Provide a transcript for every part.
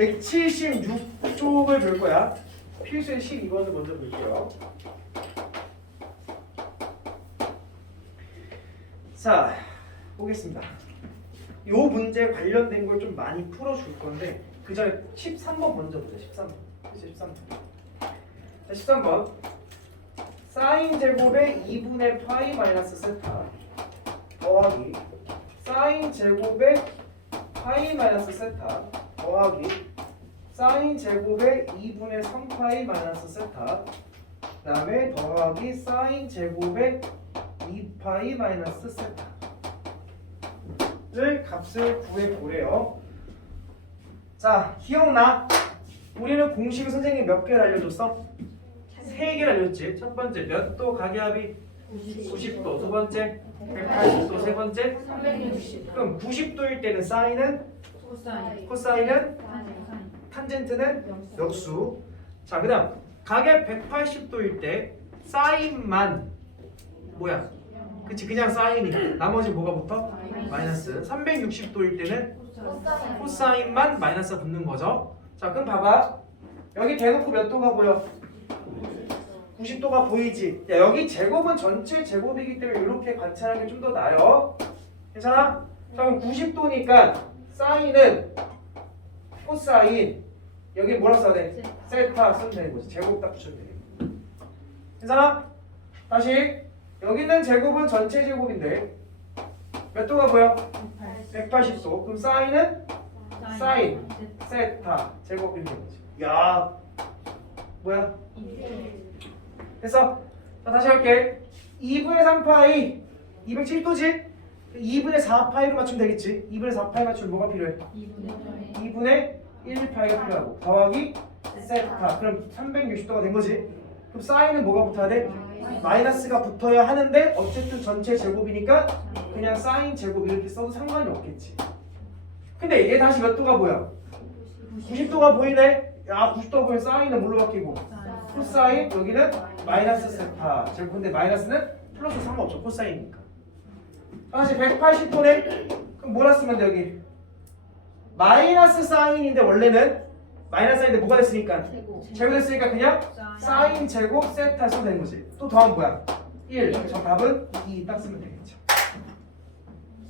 176쪽을 볼 거야. 필수의 12번을 먼저 볼게요. 자, 보겠습니다. 이 문제 관련된 걸 좀 많이 풀어줄 건데 그 전에 13번 먼저 보자. 13번. 13번. 자, 13번. 사인 제곱의 2분의 파이 마이너스 세타 더하기 사인 제곱의 파이 마이너스 세타 더하기 사인 제곱의 2분의 3파이 마이너스 세타 그 다음에 더하기 사인 제곱의 2파이 마이너스 세타를 값을 구해보래요. 자, 기억나? 우리는 공식을 선생님이 몇 개를 알려줬어? 3개를 알려줬지. 첫 번째 몇 도 가계합이 90도, 두 번째 180도, 세 번째 360도. 그럼 90도일 때는 사인은 코사인은 탄젠트는 역수. 자, 그다음 가계 180도일 때 사인만 뭐야? 그치, 그냥 사인이. 나머지 뭐가 붙어? 마이너스. 360도일 때는 코사인만 마이너스가 붙는 거죠. 자, 그럼 봐봐. 여기 대놓고 몇 도가 보여? 90도가 보이지? 야, 여기 제곱은 전체 제곱이기 때문에 이렇게 관찰하는 게 좀 더 나아요. 괜찮아? 자, 그럼 90도니까 사인은 코사인 여기 뭐라 써야 돼? 세타 쓰면 되는 거지. 제곱 딱 붙여도 돼. 괜찮아? 다시 여기는 제곱은 전체 제곱인데 몇 도가 보여? 180도. 그럼 사인은 사인 세타 제곱이 되는 거지. 야, 뭐야? 됐어? 자, 다시 할게. 2분의 3파이 207도지? 2분의 4파이로 맞추면 되겠지. 2분의 4파이 맞추면 뭐가 필요해? 2분의 1파이가 필요하고 더하기 세타. 그럼 360도가 된 거지. 그럼 사인은 뭐가 붙어야 돼? 마이너스가 붙어야 하는데 어쨌든 전체 제곱이니까 그냥 사인 제곱 이렇게 써도 상관이 없겠지. 근데 얘 다시 몇 도가 보여? 90도가 보이네? 야, 90도가 보이면 사인은 뭘로 바뀌고? 코사인, 여기는 마이너스 세타 제곱. 근데 마이너스는 플러스 상관없죠. 코사인이니까. 다시 180도네? 그럼 뭐라 쓰면 돼 여기? 마이너스 사인인데 원래는 마이너스 사인인데 뭐가 됐으니까? 제곱 됐으니까 그냥 사인 제곱 세타 쓰면 되는 거지. 또 더하면 뭐야? 1. 그래서 답은 2 딱 쓰면 되겠죠.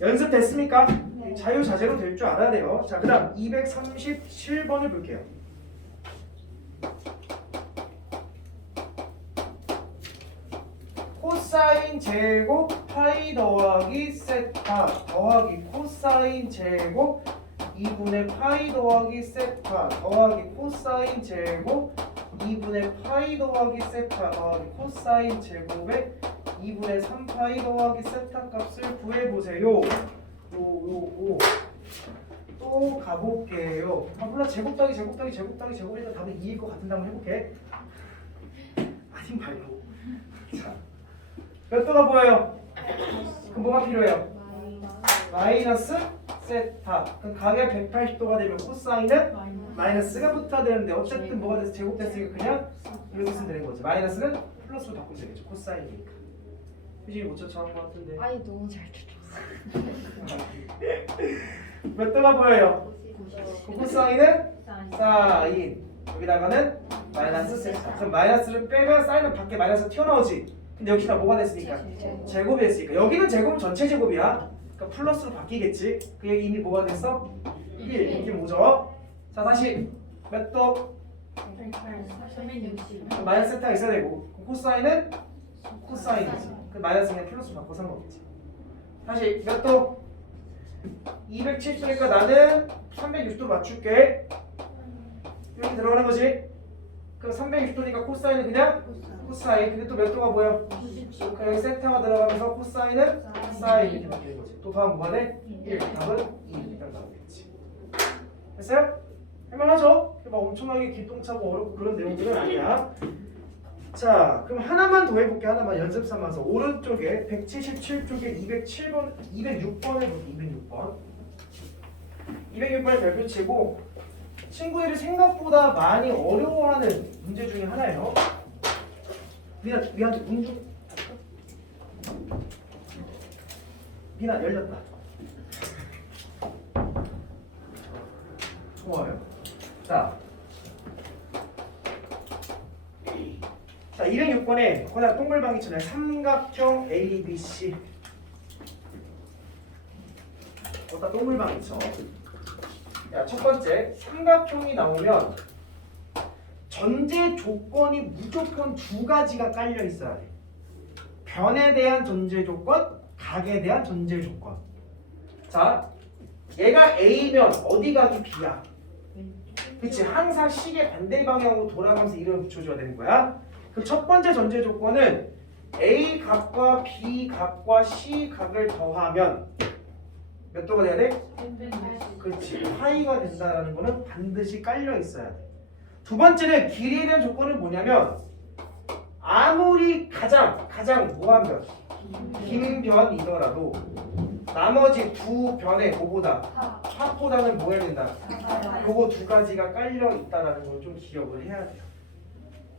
연습 됐습니까? 자유자재로 될 줄 알아야 돼요. 자, 그 다음 237번을 볼게요. 코사인 제곱 파이 더하기 세타 더하기 코사인 제곱 2분의 파이 더하기 세타 더하기 코사인 제곱 2분의 파이 더하기 세타 더하기 코사인 제곱에 2분의 3파이 더하기 세타 값을 구해보세요. 또 가볼게요. 아, 몰라. 제곱 더하기 제곱 더하기 제곱 더하기 제곱이니까 답은 2일 것 같은데 한번 해볼게. 아니 말고. 자, 몇 도가 보여요? 그럼 뭐가 필요해요? 마이너스 세타. 그럼 가게 180도가 되면 코사인은 마이너스가 붙어야 되는데 어쨌든 뭐가 돼서 제곱됐으니까 그냥 이렇게 쓰면 되는 거지. 마이너스는 플러스로 바꾸면 되겠죠. 코사인이니까. 휴지 못 쫓아온 것 같은데. 아니 너무 잘 쫓았어. 몇 도가 보여요? 그 코사인은 사인. 여기다가는 마이너스 세타. 그럼 마이너스를 빼면 사인은 밖에 마이너스 튀어나오지. 근데 여기가 뭐가 됐으니까? 제곱이 됐으니까. 여기는 제곱은 전체 제곱이야. 그러니까 플러스로 바뀌겠지. 그 얘기 이미 뭐가 됐어? 1. 이게 뭐죠? 자, 다시 몇 도? 360. 마이너스 세타가 있어야 되고 코사인은 코사인이지. 그 마이너스 그냥 플러스로 바꿔 상관없지. 다시 몇 도? 270도니까 나는 360도로 맞출게. 이렇게 들어가는 거지. 그럼 360도니까 코사인은 그냥 코사인. 근데 또 몇 도가 보여? 그럼 여기 세타가 들어가면서 코사인은 사인 이렇게 바뀌는 거지. 또 다음 뭐가 돼? 1. 답은 2 이렇게 나오겠지. 됐어요? 할만하죠? 막 엄청나게 기똥차고 어렵고 그런 내용들은 아니야. 자, 그럼 하나만 더 해볼게. 하나만 연습 삼아서 오른쪽에 177쪽에 207번, 206번 해볼게. 206번. 206번의 별표치고 친구들이 생각보다 많이 어려워하는 문제 중에 하나예요. 미나한테 문 좀. 미나 열렸다. 좋아요. 자, 206번에 거기다 동글방이 있잖아요. 삼각형 ABC. 거기다 동글방이 있죠. 야, 첫 번째 삼각형이 나오면 전제 조건이 무조건 두 가지가 깔려 있어야 돼. 변에 대한 전제 조건, 각에 대한 전제 조건. 자, 얘가 A면 어디 각이 B야? 그치, 항상 시계 반대 방향으로 돌아가면서 이름을 붙여줘야 되는 거야. 그 첫 번째 전제 조건은 A 각과 B 각과 C 각을 더하면 몇 도가 돼야 돼? 그렇지, 파이가 된다라는 거는 반드시 깔려 있어야 돼. 두 번째는 길이에 대한 조건은 뭐냐면 아무리 가장 무한 변, 긴 변이더라도 나머지 두 변의 뭐보다 합보다는 뭐 해야 된다? 요거 두 가지가 깔려 있다라는 걸 좀 기억을 해야 돼요.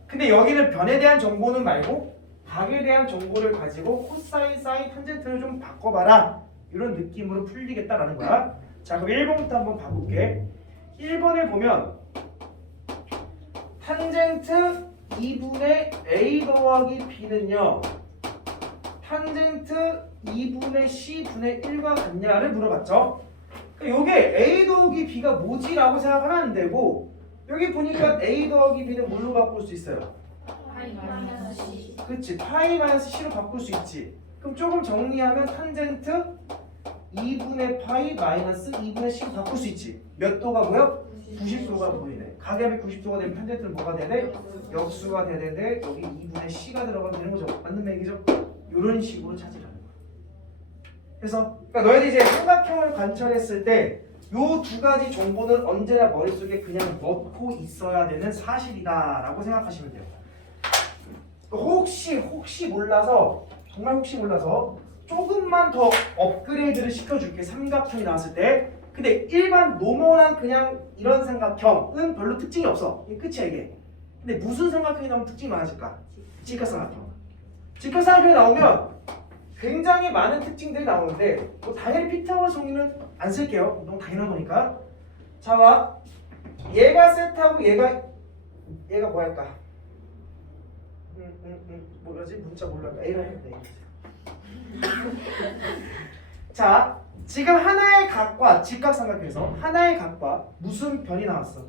근데 여기는 변에 대한 정보는 말고 각에 대한 정보를 가지고 코사인, 사인, 탄젠트를 좀 바꿔봐라, 이런 느낌으로 풀리겠다라는 거야. 자, 그럼 1번부터 한번 봐볼게. 1번을 보면 탄젠트 2분의 A 더하기 B는요 탄젠트 2분의 C분의 1과 같냐를 물어봤죠. 요게 A 더하기 B가 뭐지? 라고 생각하면 안 되고, 여기 보니까 A 더하기 B는 뭘로 바꿀 수 있어요? 그치, 파이 마이너스 C로 바꿀 수 있지. 그럼 조금 정리하면 탄젠트 2분의 파이 마이너스 2분의 C로 바꿀 수 있지. 몇 도가 보여? 90도가 보이네. 각압이 90도가 되면 탄젠트는 뭐가 돼야 돼? 역수가 돼야 되는데 여기 2분의 C가 들어가면 되는 거죠. 맞는 얘기죠? 이런 식으로 찾으라는 거야. 그래서 그러니까 너희들이 이제 삼각형을 관찰했을 때 요 두 가지 정보는 언제나 머릿속에 그냥 넣고 있어야 되는 사실이다라고 생각하시면 돼요. 혹시 몰라서, 정말 혹시 몰라서 조금만 더 업그레이드를 시켜줄게. 삼각형이 나왔을 때. 근데 일반 노멀한 그냥 이런 삼각형은 별로 특징이 없어. 이게 끝이야 이게. 근데 무슨 삼각형이 나오면 특징이 많아질까? 직각삼각형. 직각삼각형이 나오면 굉장히 많은 특징들이 나오는데 뭐 당연히 피타고라스 정리는 안 쓸게요. 너무 당연한 거니까. 자, 봐. 얘가 세트하고 얘가 뭐 할까? 뭐라지? 문자 몰랄까? A로 했네. 자, 지금 하나의 각과 직각삼각형에서 하나의 각과 무슨 변이 나왔어?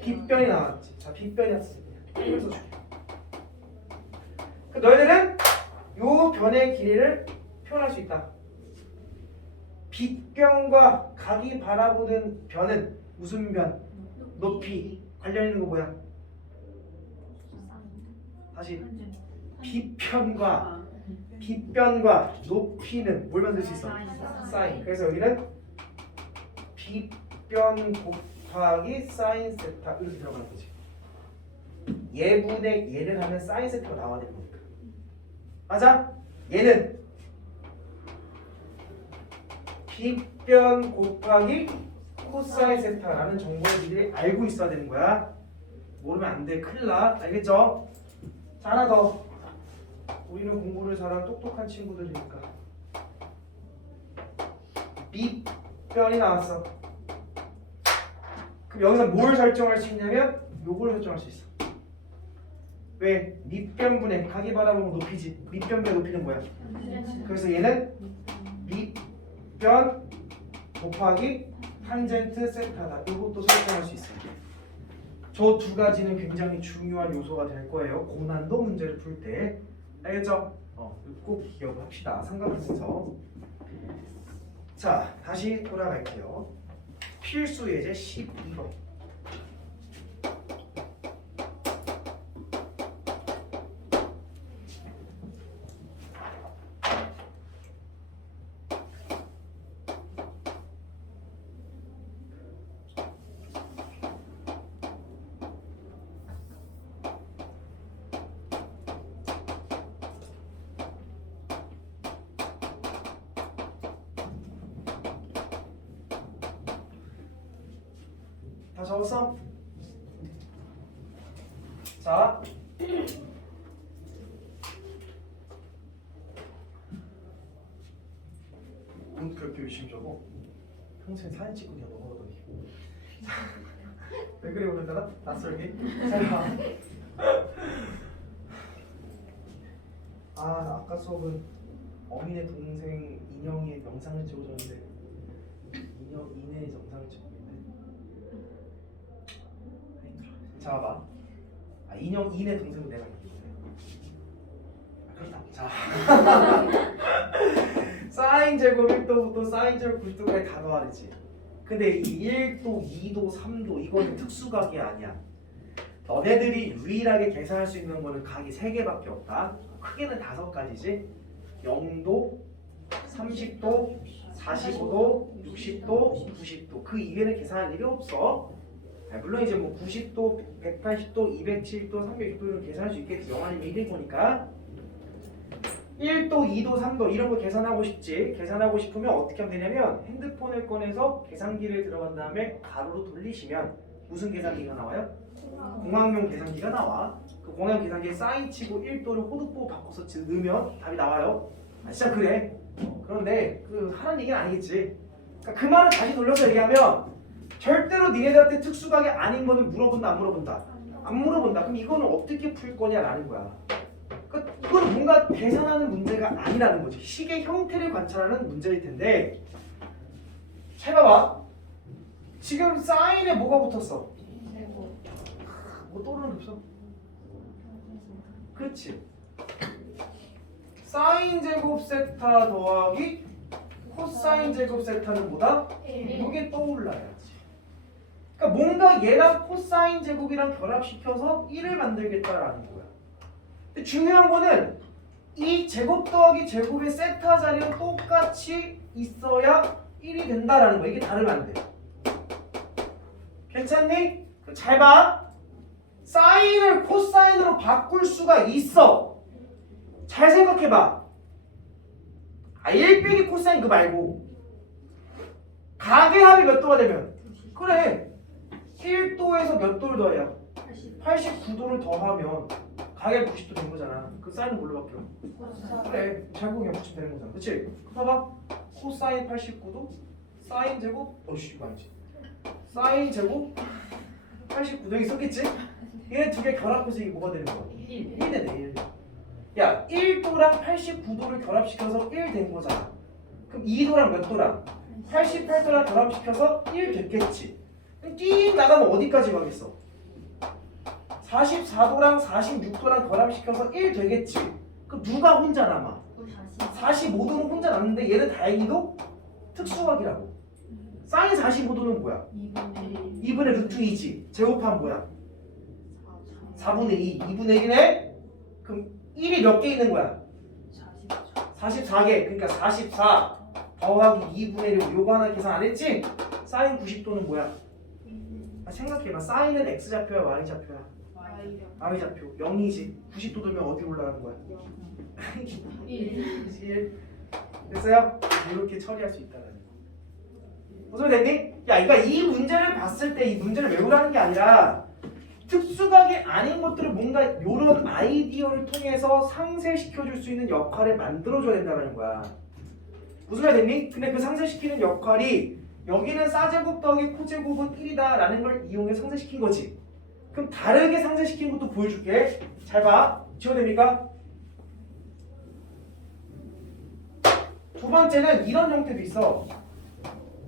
빗변이 나왔지. 자, 빗변이 왔습니다. 그래서 너희들은 요 변의 길이를 표현할 수 있다. 빗변과 각이 바라보는 변은 무슨 변? 높이. 관련 있는 거 뭐야? 다시. 빗변과 높이는 뭘 만들 수 있어? 사인. 그래서 여기는 빗변 곱하기 사인 세타 이렇게 들어가는 거지. 얘분의 얘를 하면 사인 세타가 나와야 되는 거니까. 맞아? 얘는 빗변 곱하기 코사인 세타라는 정보를 니들이 알고 있어야 되는 거야. 모르면 안 돼. 큰일 나. 알겠죠? 자, 하나 더. 우리는 공부를 잘하는 똑똑한 친구들이니까. 밑변이 나왔어. 그럼 여기서 뭘 설정할 수 있냐면 요걸 설정할 수 있어. 왜? 밑변분의 각이 바라보면 높이지. 밑변분의 높이는 뭐야? 그래서 얘는 밑변 곱하기 탄젠트 세타다. 이것도 설정할 수 있어요. 저 두 가지는 굉장히 중요한 요소가 될 거예요. 고난도 문제를 풀 때. 알겠죠? 꼭 기억합시다. 삼각형에서. 자, 다시 돌아갈게요. 필수 예제 12번. 다 적었어? 자, 돈 그렇게 열심히 적어? 평생 사진 찍고 그냥 넘어가더니. 왜 그래 오늘따라? 낯설게? 자, 아까 수업은 어민의 동생 인형의 영상을 찍어줬는데 인의 영상을 찍었는데 자 봐봐. 인의 동생은 내가 그렇다. 자 사인 제곱 1도부터 사인 제곱 90도까지 다 더하지. 근데 이 1도, 2도, 3도 이거는 특수각이 아니야. 너네들이 유일하게 계산할 수 있는 거는 각이 3개밖에 없다. 크게는 5가지지. 0도, 30도, 45도, 60도, 90도. 그 이외에는 계산할 일이 없어. 물론 이제 뭐 90도, 180도, 207도, 360도는 계산할 수 있겠지. 영화는 1인 거니까. 1도, 2도, 3도 이런 거 계산하고 싶지. 계산하고 싶으면 어떻게 하면 되냐면 핸드폰을 꺼내서 계산기를 들어간 다음에 가로로 돌리시면 무슨 계산기가 나와요? 공학용 계산기가 나와. 그 공학용 계산기에 사인 치고 1도를 호두보 바꿔서 넣으면 답이 나와요. 진짜 그래. 그런데 하는 얘기는 아니겠지. 그러니까 그 말을 다시 돌려서 얘기하면 절대로 니네들한테 특수각이 아닌 거는 물어본다 안 물어본다? 안 물어본다. 그럼 이거는 어떻게 풀 거냐라는 거야. 그러니까 이건 뭔가 계산하는 문제가 아니라는 거지. 식의 형태를 관찰하는 문제일 텐데. 잘 봐봐. 지금 사인에 뭐가 붙었어? 뭐 떠오르는 게 없어? 그렇지. 사인 제곱 세타 더하기 코사인 제곱 세타는 뭐다? 이게 떠올라야지. 그러니까 뭔가 얘랑 코사인 제곱이랑 결합시켜서 1을 만들겠다라는 거야. 근데 중요한 거는 이 제곱 더하기 제곱의 세타 자리가 똑같이 있어야 1이 된다라는 거야. 이게 다르면 안 돼. 괜찮니? 잘 봐. 사인을 코사인으로 바꿀 수가 있어. 잘 생각해봐. 1 빼기 코사인 그거 말고 각의 합이 몇 도가 되면? 그래 1도에서 몇 도를 더해요? 89도를 더하면 각의 90도 된 거잖아. 그 사인은 뭘로 바뀌어? 그래 잘 보면 붙이면 되는 거잖아. 그치? 봐봐. 코사인 89도 사인 제곱 이거 아니지. 사인 제곱 89도 여기 썼겠지? 얘네 두 개 결합해서 이게 뭐가 되는 거야? 1 되네 1. 야 1도랑 89도를 결합시켜서 1 된 거잖아. 그럼 2도랑 몇 도랑? 88도랑 결합시켜서 1 됐겠지. 그럼 띵 나가면 어디까지 가겠어? 44도랑 46도랑 결합시켜서 1 되겠지. 그럼 누가 혼자 남아? 45도는 혼자 남는데 얘는 다행히도 특수각이라고. 사인 45도는 뭐야? 2분의 루트 2지. 제곱하면 뭐야? 4분의 2. 2분의 1에 그럼 1이 몇 개 있는 거야? 44개. 그러니까 44 더하기 2분의 1. 요거 하나 계산 안 했지? 사인 90도는 뭐야? 생각해봐. 사인은 X좌표야 Y좌표야? Y좌표. 0이지. 90도 돌면 어디로 올라가는 거야? 1. 됐어요? 이렇게 처리할 수 있다는 거. 무슨 말 됐니? 야, 그러니까 이 문제를 봤을 때 이 문제를 외우라는 게 아니라 특수각이 아닌 것들을 뭔가 이런 아이디어를 통해서 상쇄시켜줄 수 있는 역할을 만들어줘야 된다는 거야. 무슨 말 됐니? 근데 그 상쇄시키는 역할이 여기는 사제곱 더하기 코제곱은 1이다 라는 걸 이용해 상쇄시킨 거지. 그럼 다르게 상쇄시킨 것도 보여줄게. 잘 봐. 지워됩니까? 두 번째는 이런 형태도 있어.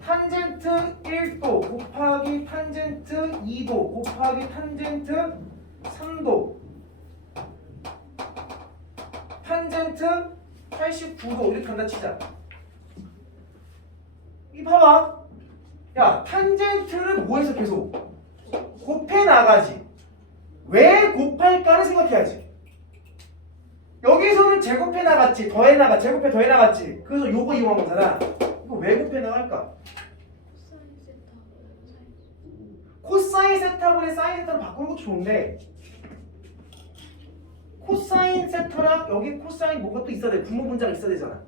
탄젠트 1도 곱하기 탄젠트 2도 곱하기 탄젠트 3도 탄젠트 89도 이렇게 한다 치자. 이 봐봐. 야 탄젠트를 뭐해서 계속 곱해 나가지. 왜 곱할까를 생각해야지. 여기서는 제곱해 나갔지. 더해 나가. 제곱해 더해 나갔지. 그래서 요거 이용한 거잖아. 이거 왜 곱해 나갈까? 코사인 세타분의 사인 세타로 바꾸는 것도 좋은데 코사인 세타랑 여기 코사인 뭐가 또 있어야 돼. 분모 분자가 있어야 되잖아.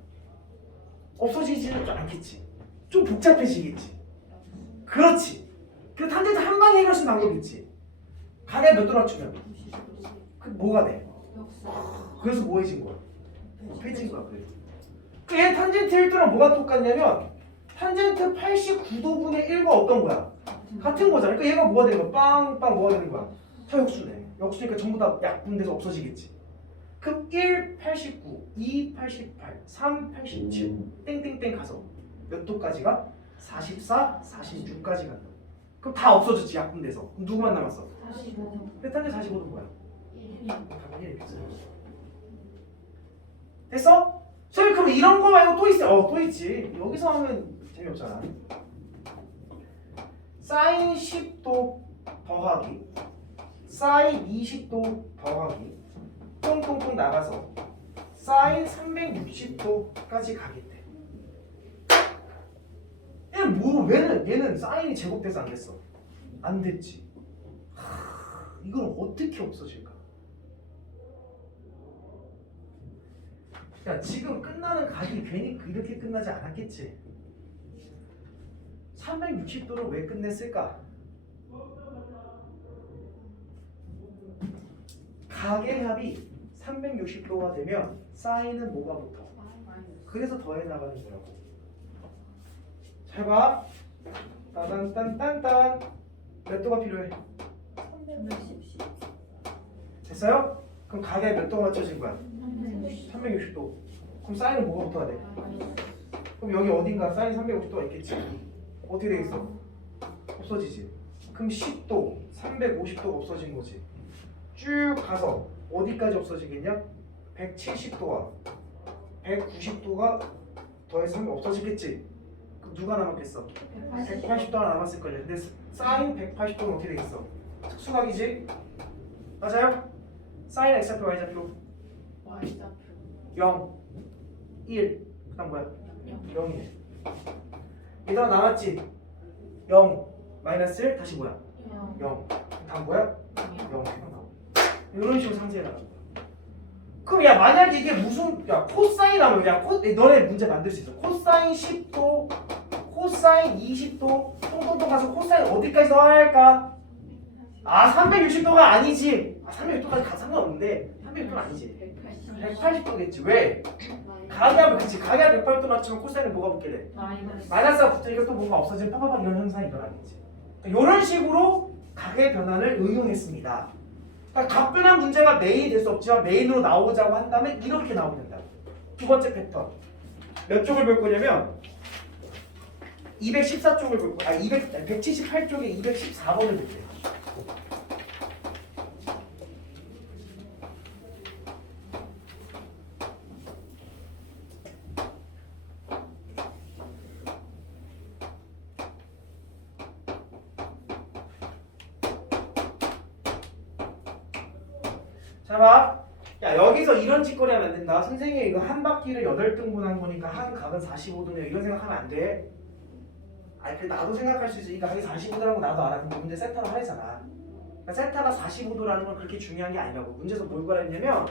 없어지지는 않겠지. 좀 복잡해지겠지. 그렇지. 그 탄젠트 한 방에 해결할 수 있는 방법이 있지. 각에 몇 도로 맞추면 그 뭐가 돼? 그래서 뭐해진 거야? 곱해진 거야. 그래서 그 얘 탄젠트 1도랑 뭐가 똑같냐면 탄젠트 89도분의 1과 어떤 거야? 같은 거잖아. 그러니까 얘가 뭐가 되는 거야? 빵빵 뭐가 되는 거야? 다 역수네. 역수니까 전부 다 약분돼서 없어지겠지. 그럼 1, 89, 2, 88, 3, 87 땡땡땡 가서 몇 도까지가? 44, 46까지 간다. 그럼 다 없어졌지 약분돼서. 그럼 누구만 남았어? 45도. 일단은 45도 뭐야? 답은 1이겠지. 됐어? 선생님 그럼 이런 거 말고 또 있어? 또 있지. 여기서 하면 재미없잖아. 사인 10도 더하기 사인 20도 더하기 똥똥똥 나가서 사인 360도까지 가겠대. 얘는 사인이 제곱돼서 안 됐어. 안 됐지. 이건 어떻게 없어질까? 야 지금 끝나는 각이 괜히 이렇게 끝나지 않았겠지. 360도를 왜 끝냈을까? 각의 합이 360도가 되면 사인은 뭐가 붙어? 그래서 더해 나가는 거라고. 잘 봐. 따단딴딴딴 몇 도가 필요해? 360. 됐어요? 그럼 각에 몇 도가 맞춰진 거야? 360도. 그럼 사인은 뭐가 붙어야 돼? 그럼 여기 어딘가 사인 350도가 있겠지. 어떻게 되겠어? 없어지지. 그럼 10도, 350도가 없어진 거지. 쭉 가서 어디까지 없어지겠냐? 170도와 190도가 더해서 하면 없어지겠지. 그럼 누가 남았겠어? 180도가 남았을 거야. 근데 사인 180도는 어떻게 되겠어? 특수각이지? 맞아요? 사인 x좌표 y좌표 0, 1. 그 다음 뭐야? 0이네. 얘들아 남았지? 0, 마이너스 1, 다시 뭐야? 0. 다음 뭐야? 0. 이런 식으로 상세히 나가는 거야. 그럼 야 만약에 이게 무슨 야 코사인하면 너네 문제 만들 수 있어. 코사인 10도, 코사인 20도 똥똥똥 가서 코사인 어디까지 넣어야 할까? 360도가 아니지. 360도까지 가 상관없는데 360도는 아니지. 180도겠지. 왜? 가계합 그치. 가계합 180도 맞추면 코사인은 뭐가 붙게 돼? 마이너스가 붙으니까 또 뭔가 없어지면 팍팍팍 이런 현상이 일어나겠지. 이런 식으로 가계 변환을 응용했습니다. 그러니까 각변환 문제가 메인이 될 수 없지만 메인으로 나오자고 한다면 이렇게 나오면 된다. 두 번째 패턴. 몇 쪽을 볼 거냐면 214쪽을 볼 거야. 178쪽에 214번을 볼게요. 자 봐. 야 여기서 이런 짓거리 하면 안 된다. 선생님이 이거 한 바퀴를 8등분한 거니까 한 각은 45도네. 이런 생각하면 안 돼. 아니 그 나도 생각할 수 있어. 이 각이 45도라는 거 나도 알아. 근데 문제 세타로 하래잖아. 그러니까 세타가 45도라는 건 그렇게 중요한 게 아니라고. 문제에서 뭘 가랬냐면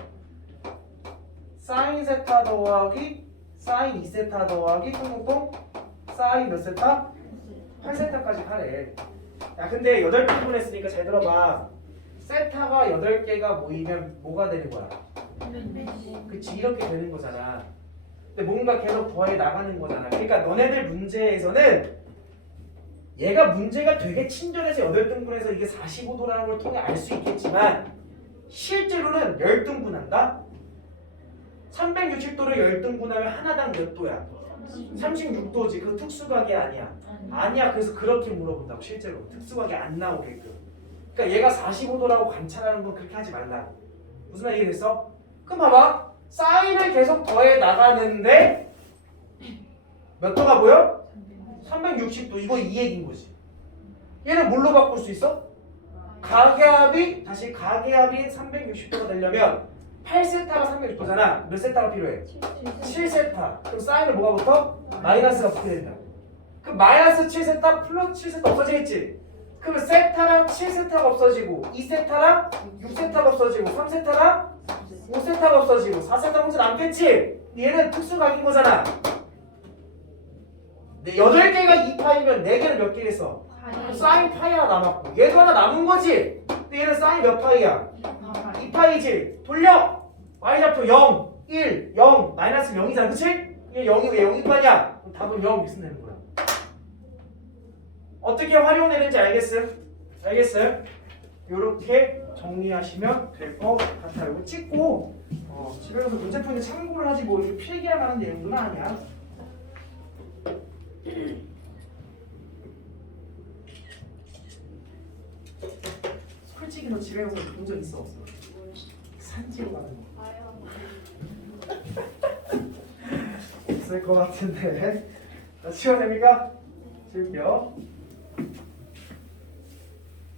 사인 세타 더하기 사인 2세타 더하기 똥똥똥 사인 몇 세타? 8세타까지 하래. 야 근데 8등분 했으니까 잘 들어봐. 세타가 8개가 모이면 뭐가 되는 거야? 그치 이렇게 되는 거잖아. 근데 뭔가 계속 더해 나가는 거잖아. 그러니까 너네들 문제에서는 얘가 문제가 되게 친절해서 8등분해서 이게 45도라는 걸 통해 알 수 있겠지만 실제로는 10등분한다? 360도를 10등분하면 하나당 몇 도야? 36도지. 그 특수각이 아니야. 아니야. 그래서 그렇게 물어본다고. 실제로 특수각이 안 나오게끔. 그러니까 얘가 45도라고 관찰하는 건 그렇게 하지 말라고. 무슨 말 이해됐어? 그럼 봐봐. 사인을 계속 더해 나가는데 몇 도가 보여? 360도. 이거 이 얘기인 거지. 얘는 뭘로 바꿀 수 있어? 가계합이 360도가 되려면 8세타가 360도잖아. 몇 세타가 필요해? 7세타. 그럼 사인은 뭐가 붙어? 마이너스가 붙게 된다. 그럼 마이너스 7세타 플러스 7세타 없어지겠지? 그러면 세타랑 7세타가 없어지고 2세타랑 6세타가 없어지고 3세타랑 5세타가 없어지고 4세타 문제 남겠지? 얘는 특수각인 거잖아. 8개가 2파이면 4개는 몇 개겠어? 사인 파이 하나 남았고 얘도 하나 남은 거지? 근데 얘는 사인 몇 파이야? 2파이지? 돌려! y좌표 0, 1, 0, 마이너스 0이잖아. 그치? 얘 0이 왜 0인 거 아니야? 그럼 답은 0 있으면 되는 거야. 어떻게 활용되는지 알겠어요? 알겠어요? 요렇게 정리하시면 될 것 같아요. 이거 찍고 집에 가서 문제 푸는데 참고를 하지 뭐 이렇게 필기할 만한 내용들은 아니야. 솔직히 너 집에 가서 본 적 있어 없어? 산지로 가는 거 없을 것 같은데. 자, 치워됩니까? 지울게요.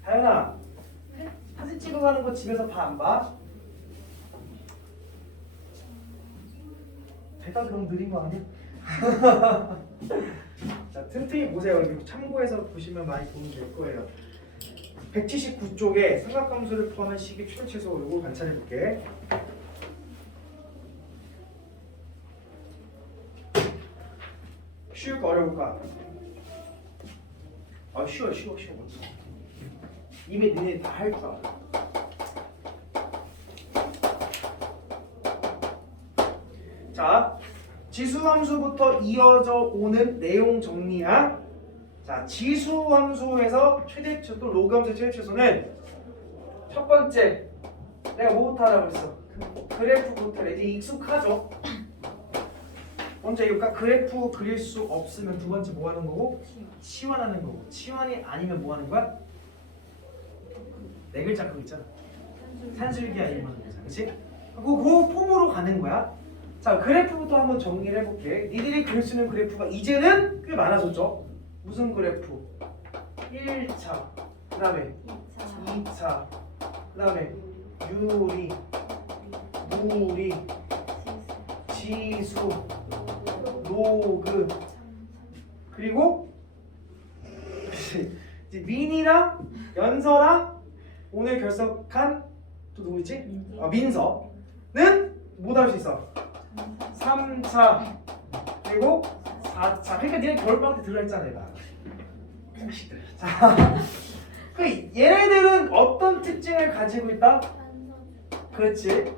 다현아, 사진 찍어가는 거 집에서 봐 안 봐? 대답이 너무 느린 거 아니야? 자, 튼튼히 보세요. 여기 참고해서 보시면 많이 도움이 될 거예요. 179쪽에 삼각함수를 포함한 식의 최소 요거 관찰해 볼게. 쉬울까 어려울까? 아 쉬워. 이미 너네 다 할 줄 알아. 자, 지수함수부터 이어져 오는 내용 정리야. 자, 지수함수에서 최대최소 또 로그함수 최대최소는 첫 번째 내가 뭐부터 하라고 했어? 그래프부터 이제 익숙하죠? 먼저 이거 그래프 그릴 수 없으면 두 번째 뭐 하는 거고? 치환하는 거고. 치환이 아니면 뭐 하는 거야? 네 글자 그거 있잖아. 산술기 아니면 하는 거잖아. 그치? 그 폼으로 가는 거야. 자, 그래프부터 한번 정리를 해볼게. 니들이 그릴 수 있는 그래프가 이제는 꽤 많아졌죠? 무슨 그래프? 1차, 그 다음에 2차, 그 다음에 유리, 무리, 지수, 로그, 그리고 이제 민이랑 연서랑 오늘 결석한 또 누구있지? 민서는 못 할 수 있어. 3차 그리고 4차. 그러니까 니네 겨울방학 때 들어라 했잖아 내가. 자식들. 자, 그 얘네들은 어떤 특징을 가지고 있다? 그렇지.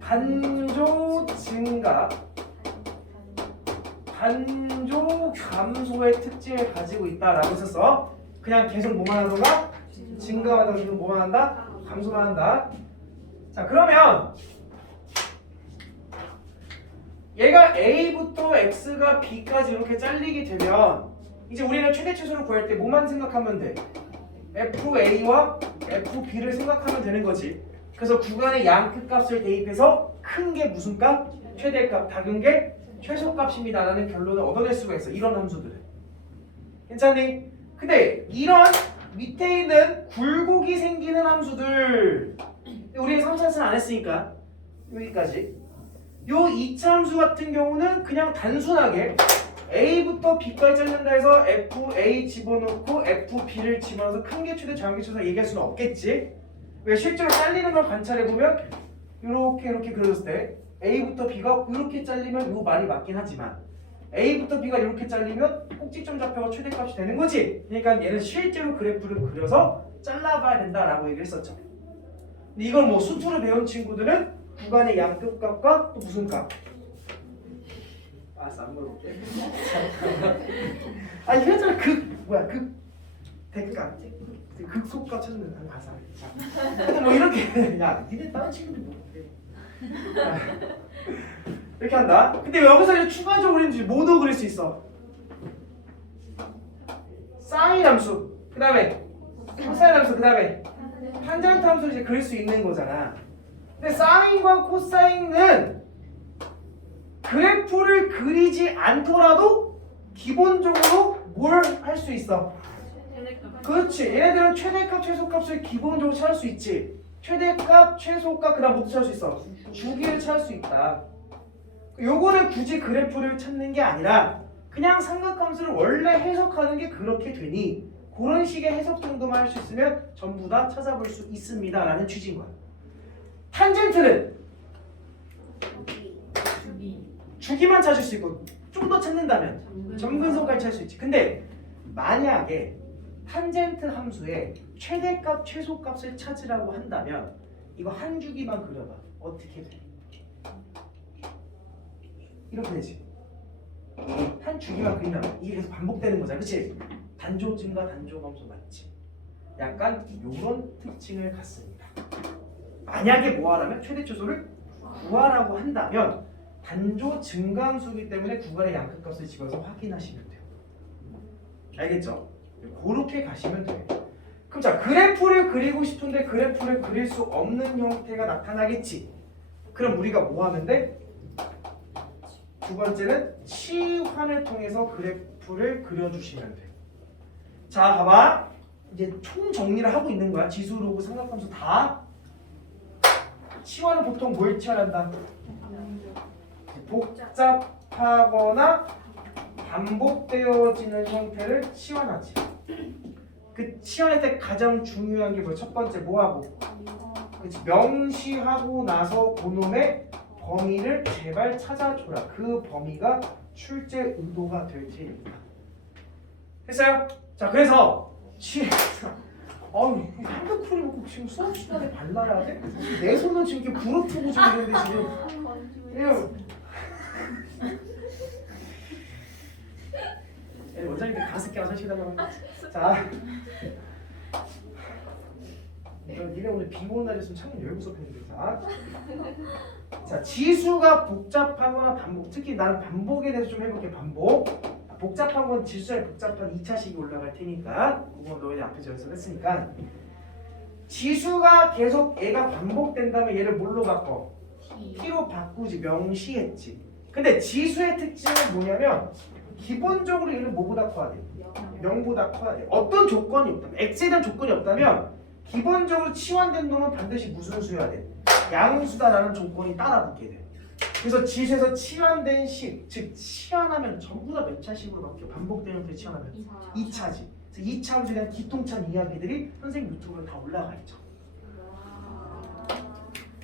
간조 증가, 간조 감소의 특징을 가지고 있다라고 했었어. 그냥 계속 뭐만 하던가? 증가하다가 계속 뭐만 한다? 감소만 한다. 자, 그러면 얘가 A부터 X가 B까지 이렇게 잘리게 되면 이제 우리는 최대 최소를 구할 때 뭐만 생각하면 돼? FA와 FB를 생각하면 되는 거지. 그래서 구간의 양끝값을 대입해서 큰 게 무슨 값? 최대값, 작은 게 최소값입니다 라는 결론을 얻어낼 수가 있어. 이런 함수들은. 괜찮니? 근데 이런 밑에 있는 굴곡이 생기는 함수들 우리는 3차는 안 했으니까 여기까지. 요 2차 함수 같은 경우는 그냥 단순하게 A부터 B까지 잘린다 해서 FA 집어넣고 FB를 집어넣어서 큰 게 최대, 작은 게 최소 얘기할 수는 없겠지. 왜 실제로 잘리는 걸 관찰해보면 이렇게 그려졌을 때 A부터 B가 이렇게 잘리면 요 말이 맞긴 하지만 A부터 B가 이렇게 잘리면 꼭지점 좌표가 최대값이 되는 거지. 그러니까 얘는 실제로 그래프를 그려서 잘라봐야 된다라고 얘기를 했었죠. 근데 이걸 뭐 수투로 배운 친구들은 구간의 양끝값과 또 무슨 값? 안 물어볼게. 아니 그랬잖아. 대극값. 극소값 찾으면 가사. 근데 뭐 이렇게 야 니네 다른 친구들 뭐 이렇게 한다. 근데 여기서 이제 추가적으로 이제 뭐도 그릴 수 있어. 사인 함수, 그 다음에 코사인 함수, 그 다음에 탄젠트 함수를 이제 그릴 수 있는 거잖아. 근데 사인과 코사인은 그래프를 그리지 않더라도 기본적으로 뭘 할 수 있어? 그렇지. 얘네들은 최대값, 최소값을 기본적으로 찾을 수 있지. 최대값, 최소값, 그 다음 뭐도 찾을 수 있어? 주기를 찾을 수 있다. 요거는 굳이 그래프를 찾는 게 아니라 그냥 삼각함수를 원래 해석하는 게 그렇게 되니 그런 식의 해석 정도만 할 수 있으면 전부 다 찾아볼 수 있습니다 라는 취지인 거야. 탄젠트는 주기만 찾을 수 있고 좀 더 찾는다면 점근선까지 찾을 수 있지. 근데 만약에 탄젠트 함수의 최대값, 최소값을 찾으라고 한다면 이거 한 주기만 그려봐. 어떻게 돼? 이렇게 되지. 한 주기만 그린다면 이게 계속 반복되는 거잖아. 그치? 단조 증가 단조 감소 맞지? 약간 이런 특징을 갖습니다. 만약에 뭐하라면 최대 최소를 구하라고 한다면 단조 증가함수이기 때문에 구간의 양극값을 집어서 확인하시면 돼요. 알겠죠? 그렇게 가시면 돼요. 그럼 자, 그래프를 그리고 싶은데 그래프를 그릴 수 없는 형태가 나타나겠지. 그럼 우리가 뭐 하면 돼? 두 번째는 치환을 통해서 그래프를 그려주시면 돼요. 자, 봐봐. 이제 총 정리를 하고 있는 거야. 지수, 로그, 삼각함수 다. 치환은 보통 뭘 치환한다? 복잡하거나 반복되어지는 형태를 치환하지. 그 치환할 때 가장 중요한 게 뭐야? 첫 번째 뭐하고? 그치? 명시하고 나서 그놈의 범위를 제발 찾아줘라. 그 범위가 출제 의도가 될 테니까. 됐어요? 자, 그래서 아유, 핸드크림 먹고 지금 수업 시간에 발라야 돼? 내 손은 지금 이렇게 부르트고 좀 이런데 지금 원장님들 가습기 안 사시다가 자, 니네 오늘 비 오는 날이었으면 창문 열고 수업했는데 자, 지수가 복잡하거나 반복, 특히 나는 반복에 대해서 좀 해볼게. 반복. 복잡한 건 지수에 복잡한 2차식이 올라갈 테니까 그거 너희 앞에서 연습했으니까 지수가 계속 얘가 반복된다면 얘를 뭘로 바꿔? t로 바꾸지. 명시했지. 근데 지수의 특징은 뭐냐면 기본적으로 얘를 뭐보다 커야 돼? 0보다 커야 돼. 어떤 조건이 없다면 x에 대한 조건이 없다면 기본적으로 치환된 놈은 반드시 무슨 수여야 돼? 양수다라는 조건이 따라붙게 돼. 그래서 지수에서 치환된 식, 즉 치환하면 전부 다 몇 차식으로 바뀌어? 반복되는 게 치환하면 2차지. 그래서 2차 함수에 대한 기통찬 이야기들이 선생님 유튜브에 다 올라가 있죠.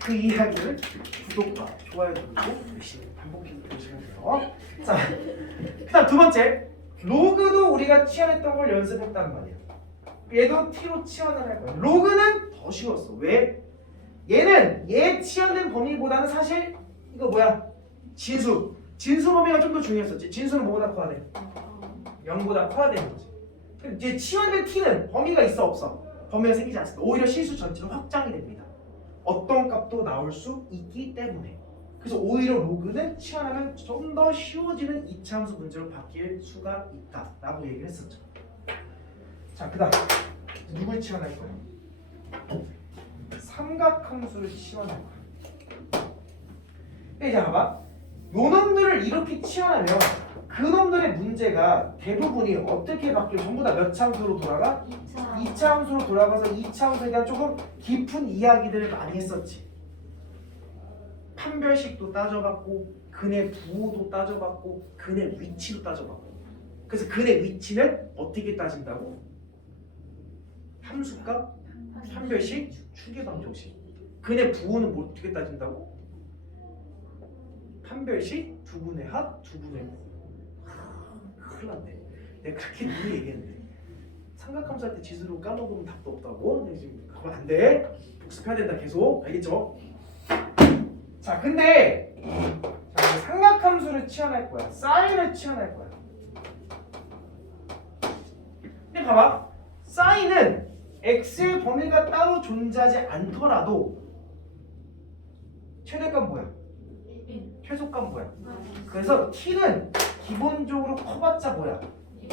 그 이야기를 구독과 좋아요 누르고 열심히 반복해서 보시면 돼요. 자, 그다음 두 번째, 로그도 우리가 치환했던 걸 연습했단 말이야. 얘도 t로 치환을 할 거야. 로그는 더 쉬웠어. 왜? 얘는 얘 치환된 범위보다는 사실 이거 뭐야? 진수 범위가 좀 더 중요했었지. 진수는 뭐보다 커야 돼? 0보다 커야 되는 거지. 이제 치환된 t는 범위가 있어 없어? 범위가 생기지 않습니다. 오히려 실수 전체로 확장이 됩니다. 어떤 값도 나올 수 있기 때문에. 그래서 오히려 로그는 치환하면 좀 더 쉬워지는 이차함수 문제로 바뀔 수가 있다라고 얘기를 했었죠. 자, 그다음 누굴 치환할 거야? 삼각함수를 치환할 거야. 이제 봐봐. 요 놈들을 이렇게 치환하면 그 놈들의 문제가 대부분이 어떻게 바뀌어? 전부 다 몇 차 함수로 돌아가? 2차 함수로 돌아가서 2차 함수에 대한 조금 깊은 이야기들을 많이 했었지. 판별식도 따져봤고 근의 부호도 따져봤고 근의 위치도 따져봤고. 그래서 근의 위치는 어떻게 따진다고? 함수값, 판별식, 추계방정식. 근의 부호는 뭐 어떻게 따진다고? 판별식, 두분의 합, 두분의 호. 큰일 났네. 내가 그렇게 미리 얘기했는데 삼각함수 할 때 지수로 까먹으면 답도 없다고? 근데 지금 그건 안 돼. 복습해야 된다 계속. 알겠죠? 자, 근데 자, 삼각함수를 치환할 거야. 사인을 치환할 거야. 근데 봐봐. 사인은 x의 범위가 따로 존재하지 않더라도 최대값 뭐야? 최소값 뭐야? 그래서 t는 기본적으로 커봤자 뭐야?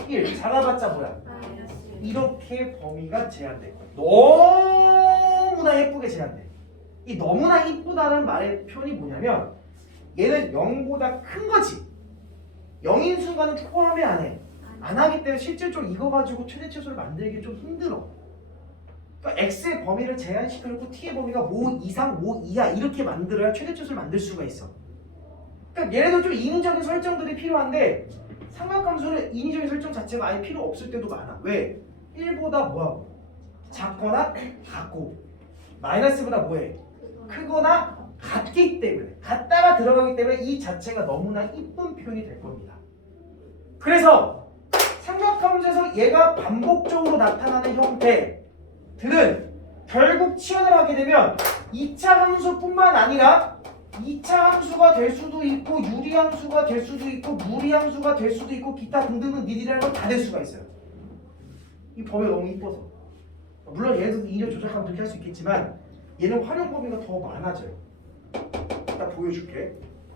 1, 작아봤자 뭐야? 이렇게 범위가 제한돼. 너무나 예쁘게 제한돼. 이 너무나 이쁘다는 말의 표현이 뭐냐면 얘는 0보다 큰 거지. 0인 순간은 포함이 안 해. 안 하기 때문에 실질적으로 이거 가지고 최대 최소를 만들기 좀 힘들어. 그러니까 x의 범위를 제한시켜놓고 t의 범위가 5 이상 5 이하 이렇게 만들어야 최대 최소를 만들 수가 있어. 그러니까 얘네도 좀 인위적인 설정들이 필요한데 삼각함수는 인위적인 설정 자체가 아예 필요 없을 때도 많아. 왜? 1보다 뭐하고? 작거나 같고 마이너스보다 뭐해? 크거나 같기 때문에 같다가 들어가기 때문에 이 자체가 너무나 이쁜 표현이 될 겁니다. 그래서 삼각함수에서 얘가 반복적으로 나타나는 형태들은 결국 치환을 하게 되면 2차 함수뿐만 아니라 2차 함수가 될 수도 있고 유리함수가 될 수도 있고 무리함수가 될 수도 있고 기타 등등은 니들이라는 건 다 될 수가 있어요. 이 범위가 너무 이뻐서. 물론 얘네들도 인력 조작하면 그렇게 할 수 있겠지만 얘는 활용 범위가 더 많아져요. 딱 보여줄게.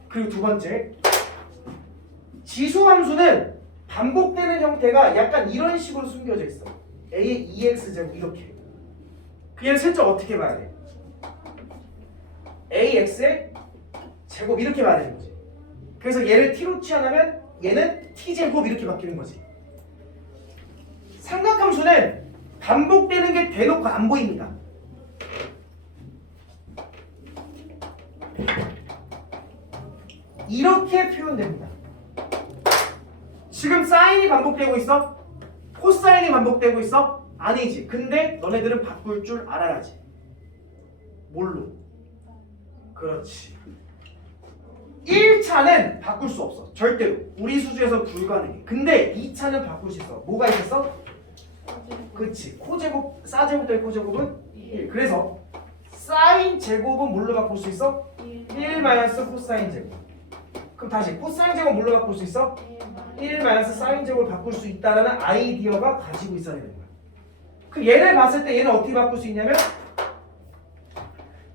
그리고 두 번째, 지수함수는 반복되는 형태가 약간 이런 식으로 숨겨져 있어. a의 2x제곱 이렇게. 그 얘를 슬쩍 어떻게 봐야 돼? ax의 제곱 이렇게 봐야 되는 거지. 그래서 얘를 t로 취하면 얘는 t제곱 이렇게 바뀌는 거지. 삼각함수는 반복되는 게 대놓고 안 보입니다. 이렇게 표현됩니다. 지금 사인이 반복되고 있어? 코사인이 반복되고 있어? 아니지. 근데 너네들은 바꿀 줄 알아야지. 뭘로? 그렇지. 1차는 바꿀 수 없어. 절대로. 우리 수주에서 불가능해. 근데 2차는 바꿀 수 있어. 뭐가 있었어? 그렇지. 코제곱, 사제곱 더하기 코제곱은 1. 그래서 사인 제곱은 뭘로 바꿀 수 있어? 1 마이너스 코사인 제곱. 그럼 다시 코사인 제곱 뭘로 바꿀 수 있어? 1 마이너스 사인 제곱을 바꿀 수 있다는 아이디어가 가지고 있어야 되는 거야. 그 얘를 봤을 때 얘는 어떻게 바꿀 수 있냐면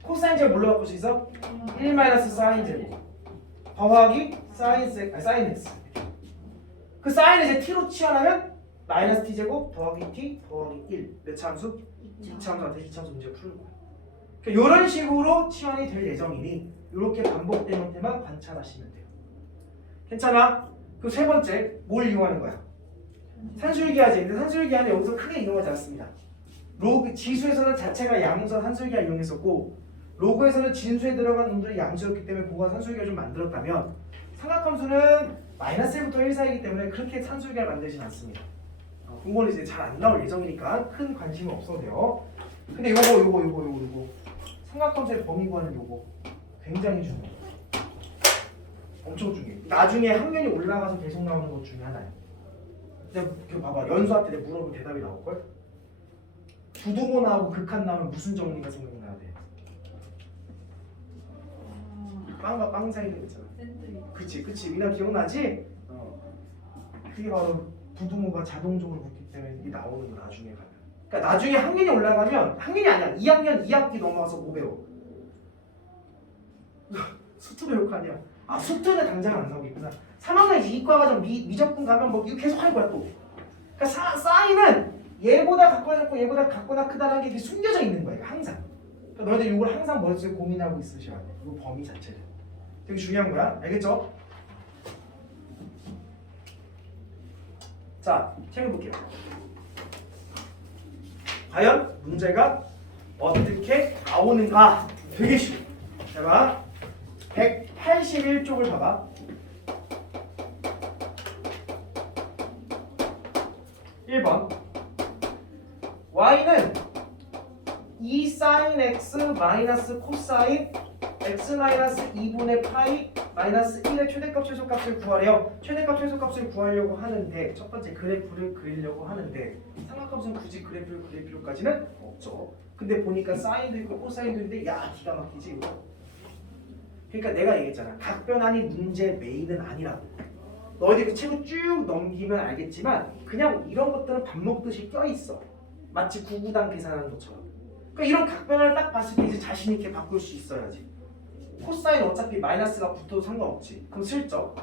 코사인 제곱 뭘로 바꿀 수 있어? 1 마이너스 사인 제곱 더하기 사인 x. 그 사인을 이제 t로 치환하면 마이너스 t 제곱 더하기 t 더하기 1. 몇 차 함수? 2차 함수한테 2차 함수 문제 푸는 거야. 그러니까 이런 식으로 치환이 될 예정이니 이렇게 반복된 형태만 관찰하시면 돼요. 괜찮아? 그 세 번째 뭘 이용하는 거야? 산술기하지. 근데 산술기하는 여기서 크게 이용하지 않습니다. 로그 지수에서는 자체가 양수와 산술기하 이용했었고 로그에서는 진수에 들어간 놈들이 양수였기 때문에 그거가 산술기를 좀 만들었다면 삼각함수는 마이너스 1부터 1 사이이기 때문에 그렇게 산술기를 만들진 않습니다. 그거는 이제 잘 안 나올 예정이니까 큰 관심은 없어도 돼요. 근데 요거 삼각함수의 범위 구하는 요거 굉장히 중요해요. 엄청 중요해. 나중에 학년이 올라가서 계속 나오는 것 중에 하나예요. 근데 그 봐봐, 연수할 때 내가 물어보면 대답이 나올걸? 부동호 나오고 극한 나오면 무슨 정리가 생각나야 돼? 빵과 빵 사이에 있잖아. 그치. 미나 기억나지? 그게 바로 부동호가 자동적으로 붙기 때문에 이게 나오는 거 나중에 가면. 그러니까 나중에 학년이 올라가면 학년이 아니야. 2학년 2학기 넘어가서 뭐 배워? 수트 배울 거 아니야. 아, 수트는 당장 안 나오겠구나. 3학년 이과 과정 미적분 가면 뭐 이거 계속 할 거야 또. 그러니까 사인은 얘보다 같거나 작고 얘보다 같거나 크다는 게 이게 숨겨져 있는 거예요. 항상. 그러니까 너희들 이걸 항상 머릿속에 고민하고 있으셔야 돼. 이 범위 자체를. 되게 중요한 거야. 알겠죠? 자, 챙겨볼게요. 과연 문제가 어떻게 나오는가? 되게 쉬워. 자, 봐. 181쪽을 봐봐. 1번 y는 2 sin x 마이너스 코사인 x 마이너스 2분의 파이 마이너스 1의 최대값 최소값을 구하래요. 최대값 최소값을 구하려고 하는데 첫 번째 그래프를 그리려고 하는데 삼각함수는 굳이 그래프를 그릴 필요까지는 없죠. 근데 보니까 사인도 있고 코사인도 있는데 야 기가 막히지 이거. 그러니까 내가 얘기했잖아. 각변환이 문제 메인은 아니라고. 너희들 그 책을 쭉 넘기면 알겠지만 그냥 이런 것들은 밥 먹듯이 껴있어. 마치 구구당 계산하는 것처럼. 그러니까 이런 각변환을 딱 봤을 때 이제 자신 있게 바꿀 수 있어야지. 코사인 어차피 마이너스가 붙어도 상관없지. 그럼 슬쩍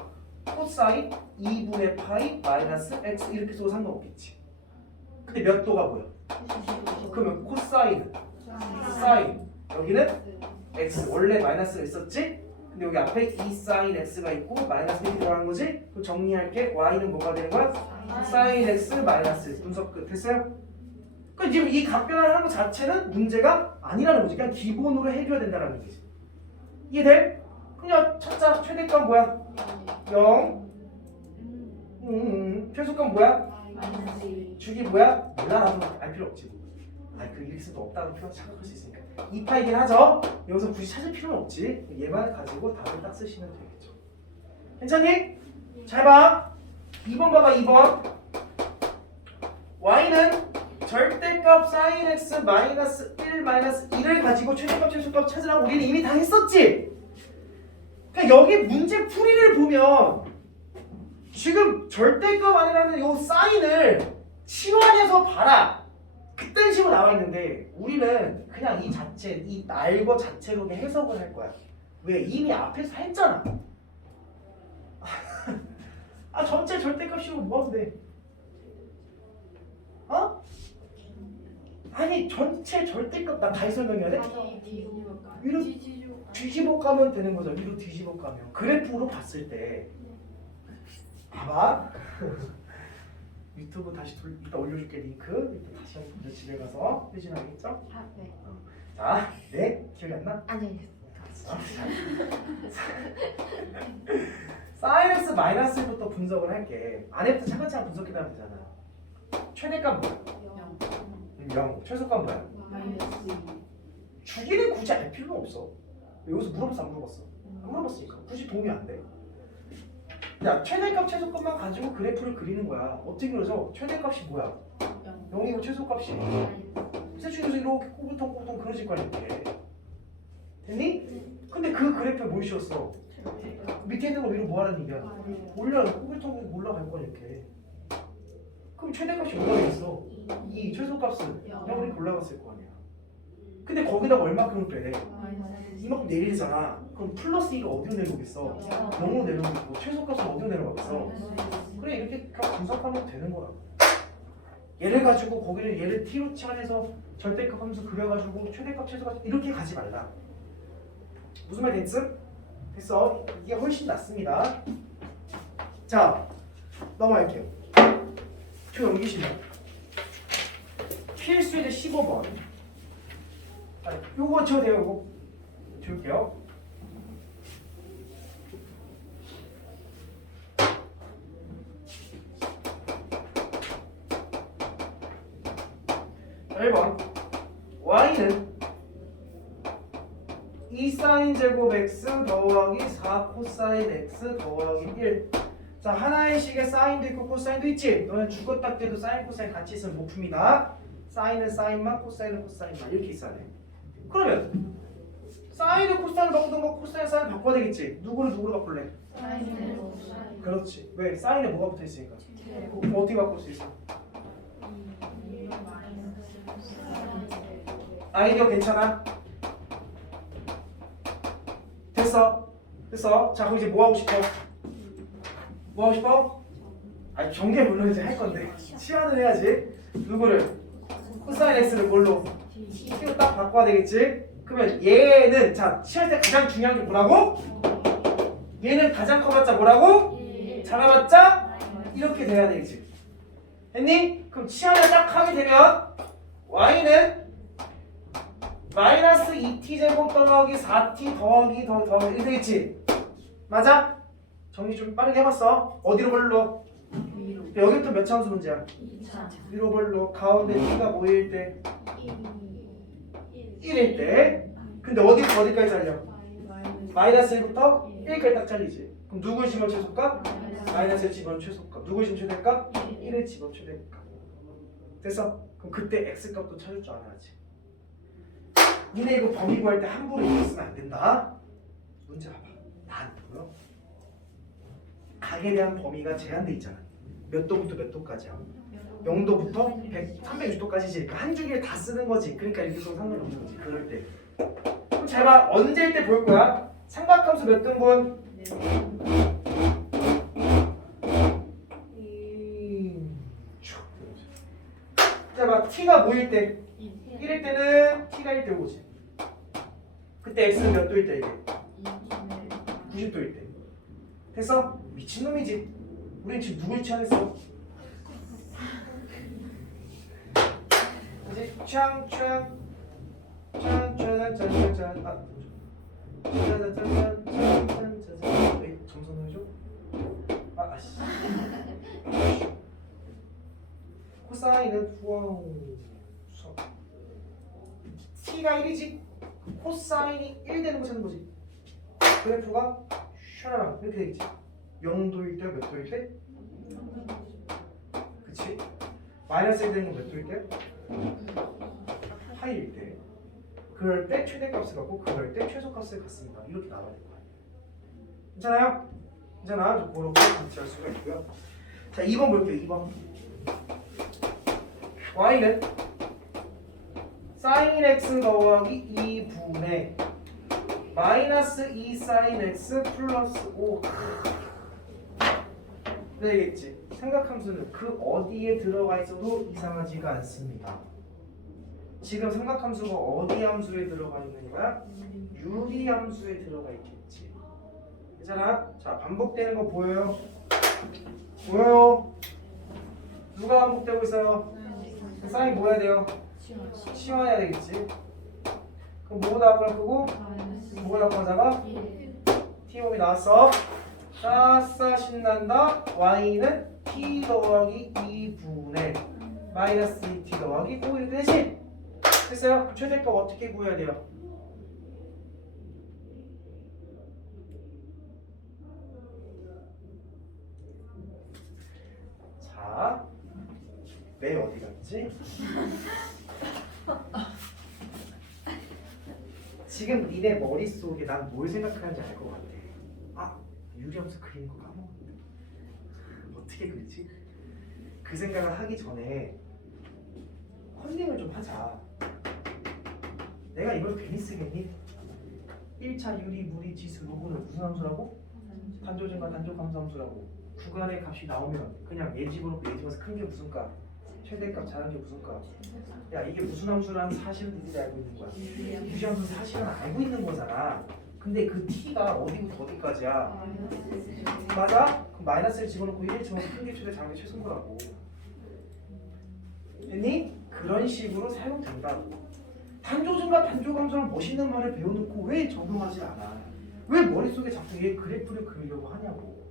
코사인 2분의 파이 마이너스 x 이렇게 써도 상관없겠지. 근데 몇 도가 보여? 그러면 코사인 사인 여기는 x 원래 마이너스가 있었지? 근데 여기 앞에 2 sin x가 있고 마이너스 1이 들어간 거지? 그럼 정리할게. y는 뭐가 되는 거야? sin x 마이너스 분석 끝. 됐어요? 그러니까 지금 이 각변환을 하는 것 자체는 문제가 아니라는 거지. 그냥 기본으로 해줘야 된다는 얘기지. 이해돼? 그냥 찾자. 최대값 뭐야? 0. 최소값 뭐야? 주기 뭐야? 몰라. 나도 알 필요 없지. 그 일수도 없다는 표현 생각할 수 있으니까 2파이긴 하죠. 여기서 굳이 찾을 필요는 없지. 얘만 가지고 답을 딱 쓰시면 되겠죠. 괜찮니? 잘 봐. 2번 봐봐. 2번 y는 절대값 sin x 마이너스 1 마이너스 1을 가지고 최대값 최소값 찾으라고 우리는 이미 다 했었지. 그러니까 여기 문제 풀이를 보면 지금 절대값 아니라는 요 사인을 치환해서 봐라 그딴 식으로 나와 있는데 우리는 그냥 이 자체 이 날거 자체로 그냥 해석을 할 거야. 왜? 이미 앞에서 했잖아. 아 전체 절대값이면 뭐하면 돼? 어? 아니 전체 절대값 나 다시 설명해야 돼? 위로 뒤집어 가면 되는 거죠. 위로 뒤집어 가면 그래프로 봤을 때 봐봐. 유튜브 다시 이따 올려줄게 링크. 이따 다시 한번 보자. 집에 가서 회진 알겠죠? 자, 네 기억이 안 나? 사이너스 마이너스부터 분석을 할게. 안에부터 차근차근 분석해가면 되잖아. 최대값 뭐야? 0. 최소값 뭐야? 주기는 굳이 알 필요는 없어. 여기서 물어봤어 안 물어봤어? 안 물어봤으니까 굳이 도움이 안 돼. 야 최대값 최소값만 가지고 그래프를 그리는 거야. 어떻게 그러죠? 최대값이 뭐야? 0이고 최소값이 세중에서 이렇게 꼬불통꼬불통 그려질 거야 이렇게. 됐니? 근데 그 그래프에 뭘 씌웠어? 밑에 있는 거 위로 뭐 하라는 얘기야? 꼬불통꼬불통 올라갈 거야 이렇게. 그럼 최대값이 뭐가 되겠어? 이 최소값은 0 이렇게 올라갔을 거 아니야. 근데 거기다가 얼마큼을 빼래? 이만큼 내리잖아. 그럼 플러스 2가 어디로 내려오겠어? 0으로 내려오고 최소값은 어디로 내려가겠어? 그래 이렇게 그냥 분석하면 되는 거야. 얘를 가지고 거기를 얘를 t로 치환해서 절대값 하면서 그려가지고 최대값 최소값 이렇게 가지 말라. 무슨 말 됐음? 됐어. 이게 훨씬 낫습니다. 자 넘어갈게요. 표 넘기시면 필수의 15번. 요거 저 돼요. 요거 줄게요. 자, 1번 y는 2 사인 제곱 x 더하기 4 코사인 x 더하기 1. 자 하나의 식에 사인도 있고 코사인도 있지. 너는 죽었다 때도 사인 코사인 같이 있으면 못 풉니다. 사인은 사인만 코사인은 코사인만 이렇게 있어야 돼. 그러면 사인을 코사인을 바꾸던가 코사인 사인 바꿔야 되겠지. 누구로 바꿀래? 그렇지. 왜? 사인에 뭐가 붙어 있으니까. 그럼 어떻게 바꿀 수 있어? 아이디어 괜찮아? 됐어. 자 그럼 이제 뭐 하고 싶어? 뭐 하고 싶어? 아니 경계 물론 이제 할 건데 치환을 해야지. 누구를? 코사인 x를 뭘로? t로 딱 바꿔야 되겠지? 그러면 얘는 자 치환 때 가장 중요한 게 뭐라고? 얘는 가장 커봤자 뭐라고? 작아봤자 이렇게 돼야 되겠지. 됐니? 그럼 치환을 딱 하게 되면 y는 마이너스 2t 제곱 더하기 4t 더하기 더하기 이렇게 되겠지? 맞아? 정리 좀 빠르게 해봤어. 어디로 벌러? 여기부터 몇 차원수 문제야? 위로 벌러. 가운데 t가 뭐일 때? 1일 때. 근데 어디부터 어디까지 잘려? 마이너스 1부터 1까지 딱 잘리지. 그럼 누구를 집어 최소값? 마이너스 1 집어 최소값. 누구를 집어 최대값? 1을 집어 최대값. 됐어? 그럼 그때 x값도 찾을 줄 알아야지. 니네 이거 범위 구할 때 함부로 이거 쓰면 안 된다. 문제 봐봐. 다 안 보여? 각에 대한 범위가 제한돼 있잖아. 몇 도부터 몇 도까지야? 0도부터 360도까지지. 그러니까 한 주기를 다 쓰는 거지. 그러니까 이렇게 좀 상관없는 거지. 그럴 때. 그럼 잘 봐. 언제일 때 볼 거야? 삼각함수 몇 등분? 자, 봐. t가 뭐일 때? 1일 때는 t가 1대 5지. 그때 x는 몇 도일 때 이게? 90도일 때. 됐어? 미친놈이지. 우린 지금 누굴 치환했어? 이제 짠 점선 해줘. 아씨. 코사인은 t가 1이지. 코사인이 1 되는 거 찾는 거지. 그래프가 샤라랑 이렇게 되겠지. 0도일 때 몇 도일 때? 그치? 마이너스 1 되는 건 몇 도일 때? 파이일 때. 그럴 때 최대값을 갖고 그럴 때 최소값을 갖습니다. 이렇게 나와야 될 거야. 괜찮아요? 괜찮아? 그렇게 관찰할 수가 있고요. 자 2번 볼게요. 2번. y는 sin x 더하기 2분의 마이너스 2 sin x 플러스 5 되겠지. 삼각함수는 그 어디에 들어가 있어도 이상하지가 않습니다. 지금 삼각함수가 어디 함수에 들어가 있는 거야? 유리함수에 들어가 있겠지. 괜찮아? 자, 반복되는 거 보여요? 보여요? 누가 반복되고 있어요? 사인 뭐 해야 돼요? 치환해야 되겠지. 그럼 뭐보다 크고 뭐보다 커자가 T 몸이 나왔어. 싸싸 신난다. Y는 T 더하기 2분의 마이너스 2T 더하기 5 이렇게 되지? 됐어요? 최대값 어떻게 구해야 돼요? 자, 내 어디 갔지? 지금 니네 머릿속에 난 뭘 생각하는지 알 것 같아. 아, 유리함수 그리는 거 까먹었네. 어떻게 그리지? 그 생각을 하기 전에 컨닝을 좀 하자. 내가 이걸 괜히 쓰겠니? 1차 유리 무리 지수 로그는 무슨 함수라고? 단조증과 단조함수 함수라고. 구간의 값이 나오면 그냥 얘 집어넣고 얘 집어서 큰 게 무슨 값? 최대값 작은 게 무슨 값? 야, 이게 무슨 함수라는 사실은 니들이 알고 있는 거야. 유리함수 사실은 알고 있는 거잖아. 근데 그 t가 어디부터 어디까지야? 맞아? 그럼 마이너스를 집어넣고 1을 집어넣고 큰 게 최대 작은 게 최소인 거라고. 됐니? 그런 식으로 사용된다고. 단조증과 단조감수랑 멋있는 말을 배워놓고 왜 적용하지 않아? 왜 머릿속에 자꾸 얘 그래프를 그리려고 하냐고.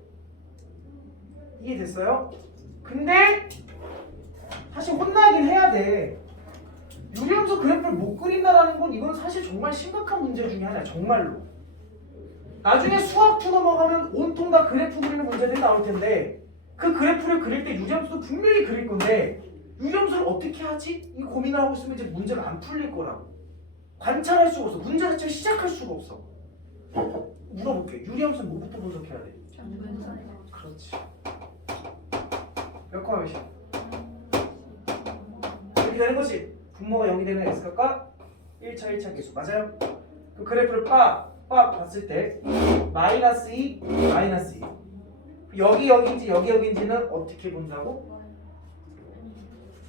이해됐어요? 근데 사실 혼나긴 해야 돼. 유리함수 그래프를 못 그린다라는 건 이건 사실 정말 심각한 문제 중에 하나야. 정말로. 나중에 수학 2 넘어가면 온통 다 그래프 그리는 문제들이 나올 텐데 그 그래프를 그릴 때 유리함수도 분명히 그릴 건데 유리함수를 어떻게 하지? 이 고민을 하고 있으면 이제 문제가 안 풀릴 거라고. 관찰할 수가 없어. 문제 자체를 시작할 수가 없어. 물어볼게. 유리함수는 뭐부터 분석해야 돼? 그렇지. 몇 콤마 몇이야? 이렇게 되는 거지. 분모가 0이 되는 x값과 1차 계수. 맞아요? 그 그래프를 빡 봤을 때 마이너스 2, 마이너스 2. 여기인지 여기인지는 어떻게 본다고?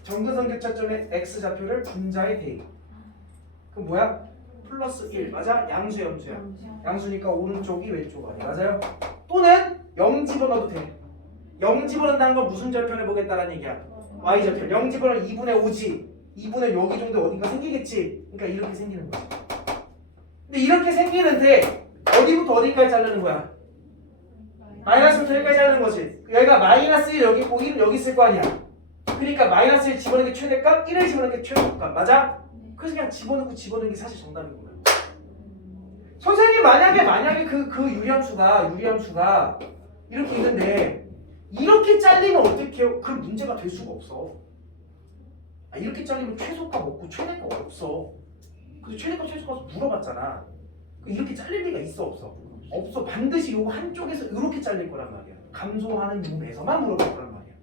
정근선 교차점의 x좌표를 분자에 대입. 그럼 뭐야? 플러스 1. 맞아? 양수야. 양수니까 오른쪽이 왼쪽 아니야. 맞아요? 또는 0 집어넣어도 돼. 0 집어넣는다는 건 무슨 좌표를 보겠다는 얘기야? y좌표. 0 집어넣으면 2분의 5지. 2분의 여기 정도 어딘가 생기겠지. 그러니까 이렇게 생기는 거야. 근데 이렇게 생기는데 어디부터 어디까지 자르는 거야? 마이너스부터 여기까지 자르는 거지. 여기가 마이너스 1 여기 있고 1은 여기 있을 거 아니야. 그러니까 마이너스 1 집어넣는 게 최대값, 1을 집어넣는 게 최소값. 맞아? 그래서 그냥 집어넣는 게 사실 정답인 거야. 선생님 만약에 그 유리함수가 이렇게 있는데 이렇게 잘리면 어떻게 해요? 그럼 문제가 될 수가 없어. 이렇게 잘리면 최소값 없고 최대값 없어. 그래서 최대값 최소값 물어봤잖아. 이렇게 잘릴 리가 있어 없어? 없어. 반드시 요거 한쪽에서 이렇게 잘릴 거란 말이야. 감소하는 유무에서만 물어볼 거란 말이야.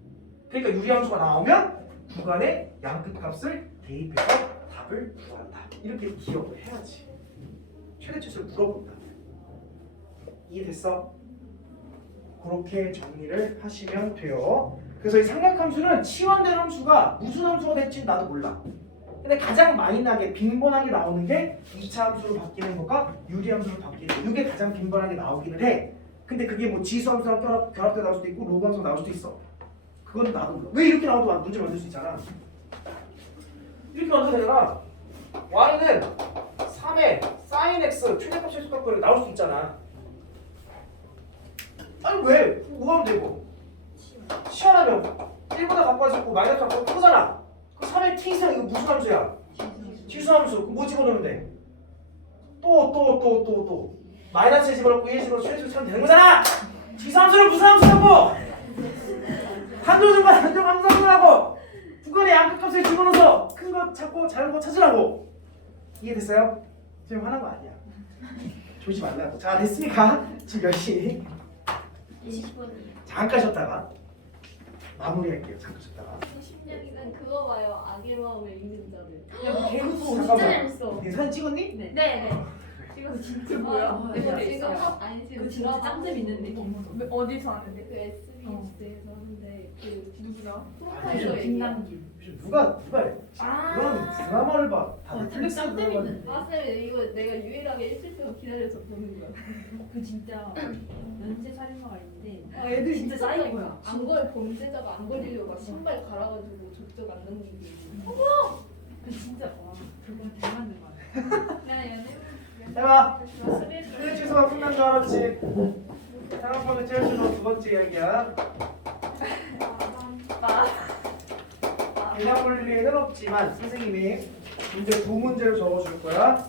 그러니까 유리함수가 나오면 구간의 양끝값을 대입해서 답을 구한다. 이렇게 기억을 해야지. 최대치수를 물어본다. 이해됐어? 그렇게 정리를 하시면 돼요. 그래서 이 삼각함수는 치환된 함수가 무슨 함수가 될지 나도 몰라. 근데 가장 많이 나게 빈번하게 나오는 게 2차 함수로 바뀌는 거가 유리함수로 바뀌는 거. 이게 가장 빈번하게 나오기는 해. 근데 그게 뭐 지수함수랑 결합돼 나올 수도 있고 로그함수가 나올 수도 있어. 그건 나도 몰라. 왜 이렇게 나와도 문제 만들 수 있잖아. 이렇게 만들어도 되잖아. y는 3의 sin x 최대값 최소값 거리 나올 수 있잖아. 아니 왜? 뭐 하면 되고? 시원하면 1보다 가까워졌고 마이너스 가까워 크잖아. 그 3의 t 이상 이거 무슨 함수야? 지수함수. 그럼 뭐 집어넣으면 돼? 또 마이너스 집어넣고 1 집어넣고 최소 차면 되는 거잖아. 지수함수를 무슨 함수라고? 단조증과 단조함수 함수라고. 구간의 양끝값을 집어넣어서 큰 거 찾고 작은 거 찾으라고. 이해됐어요? 지금 화난 거 아니야. 조지 말라고. 자, 됐습니까? 지금 몇 시? 20분이요. 잠깐 쉬었다가 마무리할게요. 잠깐 쳤다가. 심리학은 그거 봐요. 악의 마음을 읽는 자들. 야, 개 무서워. 진짜 잠깐만. 재밌어. 네, 사진 찍었니? 네. 네네. 이거 진짜 뭐야? 이거 네, 지금 있어요. 아니 이거 지금 진짜 짱 재밌는데 개 무서워. 어디서 하는데? 그 SBS에서 하는데 그 누구야? 프로파일러 얘기야. 김남길. 누가 아. 그런 드라마를 봐. 다 어, 넷플릭스 짱 들어가는데. 재밌는데. 아 쌤, 이거 내가 유일하게 일주일 동안 기다려서 보는 거야. 그 진짜 연쇄 살인마가 있는데 아, 애들 진짜 사이코야. 안걸 범죄자가 안 걸리려고 막 신발 갈아가지고 족적 안 넘기고. 그 진짜 와 그거 대만인 거야. 내가 연애 해봐. 스릴 그 취소가 끝난 줄 알았지. 상황번호 제일 주로 두 번째 이야기야. 대답 볼 일은 없지만 선생님이 문제 두 문제를 적어줄 거야.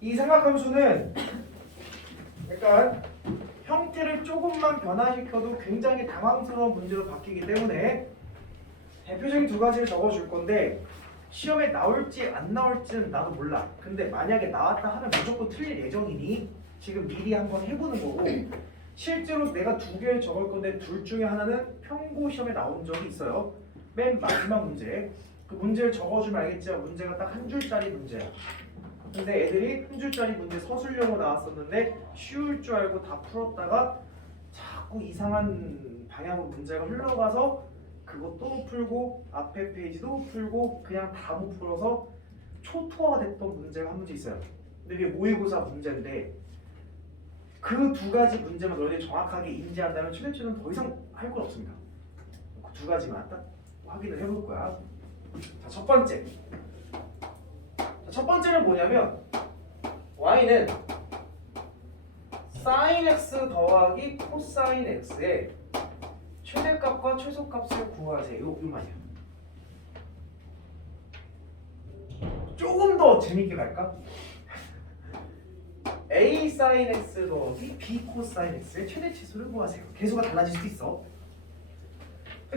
이 삼각함수는 약간 형태를 조금만 변화시켜도 굉장히 당황스러운 문제로 바뀌기 때문에 대표적인 두 가지를 적어줄 건데 시험에 나올지 안 나올지는 나도 몰라. 근데 만약에 나왔다 하면 무조건 틀릴 예정이니 지금 미리 한번 해보는 거고 실제로 내가 두 개를 적을 건데 둘 중에 하나는 평고 시험에 나온 적이 있어요. 맨 마지막 문제. 그 문제를 적어주면 알겠지만 문제가 딱 한 줄짜리 문제야. 근데 애들이 한 줄짜리 문제 서술형으로 나왔었는데 쉬울 줄 알고 다 풀었다가 자꾸 이상한 방향으로 문제가 흘러가서 그것도 풀고 앞에 페이지도 풀고 그냥 다 못 풀어서 초토화가 됐던 문제가 한 문제 있어요. 근데 이게 모의고사 문제인데 그 두 가지 문제만 너희들이 정확하게 인지한다면 최대치는 더 이상 할 건 없습니다. 그 두 가지만 딱 확인을 해볼 거야. 자, 첫 번째. 첫 번째는 뭐냐면 y는 sin x 더하기 코사인 x의 최대값과 최소값을 구하세요. 요 말이야. 조금 더 재밌게 갈까? a sin x 더하기 b 코사인 x의 최대치수를 구하세요. 개수가 달라질 수 있어.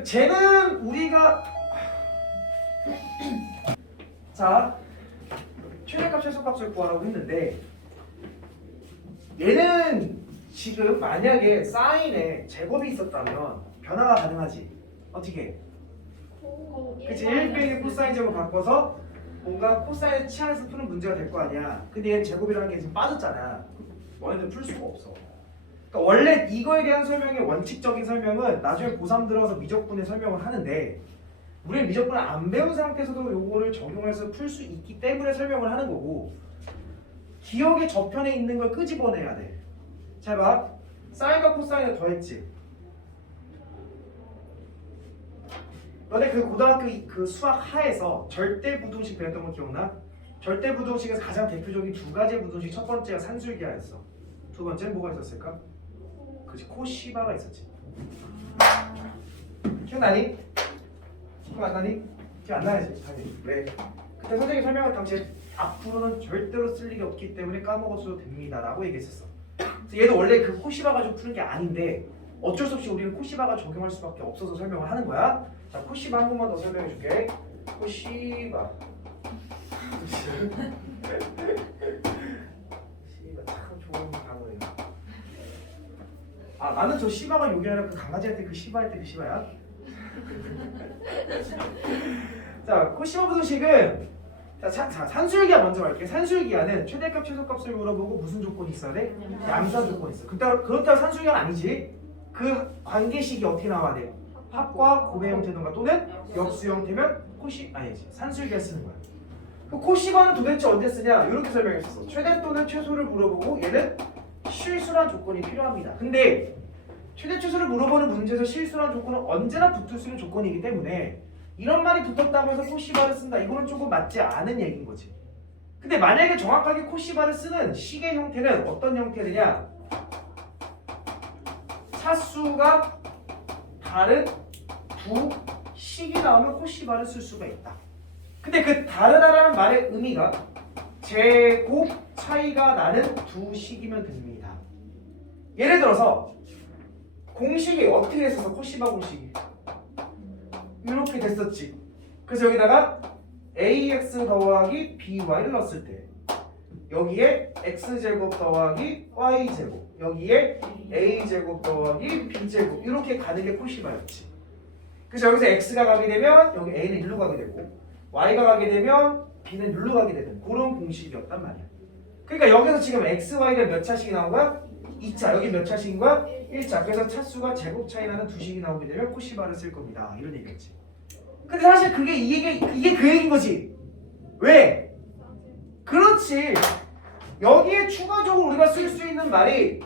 쟤는 우리가 자 최대값 최소값을 구하라고 했는데 얘는 지금 만약에 사인에 제곱이 있었다면 변화가 가능하지. 어떻게? 그치 1 빼기 코사인 제곱 바꿔서 뭔가 코사인을 치환해서 푸는 문제가 될 거 아니야. 근데 얘는 제곱이라는 게 지금 빠졌잖아. 너네들 풀 수가 없어. 그러니까 원래 이거에 대한 설명의 원칙적인 설명은 나중에 고3 들어가서 미적분의 설명을 하는데 우리는 미적분을 안 배운 상태에서도 요거를 적용해서 풀 수 있기 때문에 설명을 하는 거고 기억의 저편에 있는 걸 끄집어내야 돼. 잘 봐. 사인과 코사인을 더했지. 너네 그 고등학교 그 수학 하에서 절대 부등식 배웠던 거 기억나? 절대 부등식에서 가장 대표적인 두 가지의 부등식 첫 번째가 산술기하였어. 두 번째는 뭐가 있었을까? 그치 코시바가 있었지. 기억나니? 기억 안 나니? 기억 안 나야지 당연히. 왜? 그때 선생님이 설명할 당시에 앞으로는 절대로 쓸 일이 없기 때문에 까먹어도 됩니다 라고 얘기했었어. 그래서 얘도 원래 그 코시바 가지고 푸는 게 아닌데 어쩔 수 없이 우리는 코시바가 적용할 수밖에 없어서 설명을 하는 거야. 자, 코시바 한 번만 더 설명해 줄게. 코시바. 시바 참 좋은 단어예요. 아, 나는 저 시바가 여기 아니라 그 강아지 할 때 그 시바 할 때 그 시바야. 자, 코시바 부등식은 자, 산술기하 먼저 갈게요. 산술기하는 최대값 최소값을 물어보고 무슨 조건이 있어야 돼? 양수한 조건이 있어. 그렇다고 산술기하는 아니지. 그 관계식이 어떻게 나와야 돼? 합과 곱의 형태든가 또는 역수 형태면 아니지 산술기하 쓰는 거야. 그 코시바는 도대체 언제 쓰냐? 이렇게 설명했었어. 최대 또는 최소를 물어보고 얘는 실수란 조건이 필요합니다. 근데 최대 최소를 물어보는 문제에서 실수란 조건은 언제나 붙을 수 있는 조건이기 때문에 이런 말이 붙었다고 해서 코시바를 쓴다. 이거는 조금 맞지 않은 얘기인 거지. 근데 만약에 정확하게 코시바를 쓰는 식의 형태는 어떤 형태느냐? 차수가 다른 두 식이 나오면 코시바를 쓸 수가 있다. 근데 그 다르다라는 말의 의미가 제곱 차이가 나는 두 식이면 됩니다. 예를 들어서 공식이 어떻게 됐었어? 코시바 공식이 이렇게 됐었지. 그래서 여기다가 ax 더하기 by를 넣었을 때 여기에 x제곱 더하기 y제곱 여기에 a제곱 더하기 b제곱 이렇게 가는 게 코시바였지. 그래서 여기서 x가 가게 되면 여기 a는 1로 가게 되고 y가 가게 되면 b는 1로 가게 되는 그런 공식이었단 말이야. 그러니까 여기서 지금 x, y가 몇 차씩 나온 거야? 2차. 여기 몇 차씩인 거야? 1차. 그래서 차수가 제곱 차이 나는 두 식이 나오게 되면 코시바를 쓸 겁니다. 이런 얘기였지. 근데 사실 이게 그 얘기인 거지. 왜? 그렇지. 여기에 추가적으로 우리가 쓸 수 있는 말이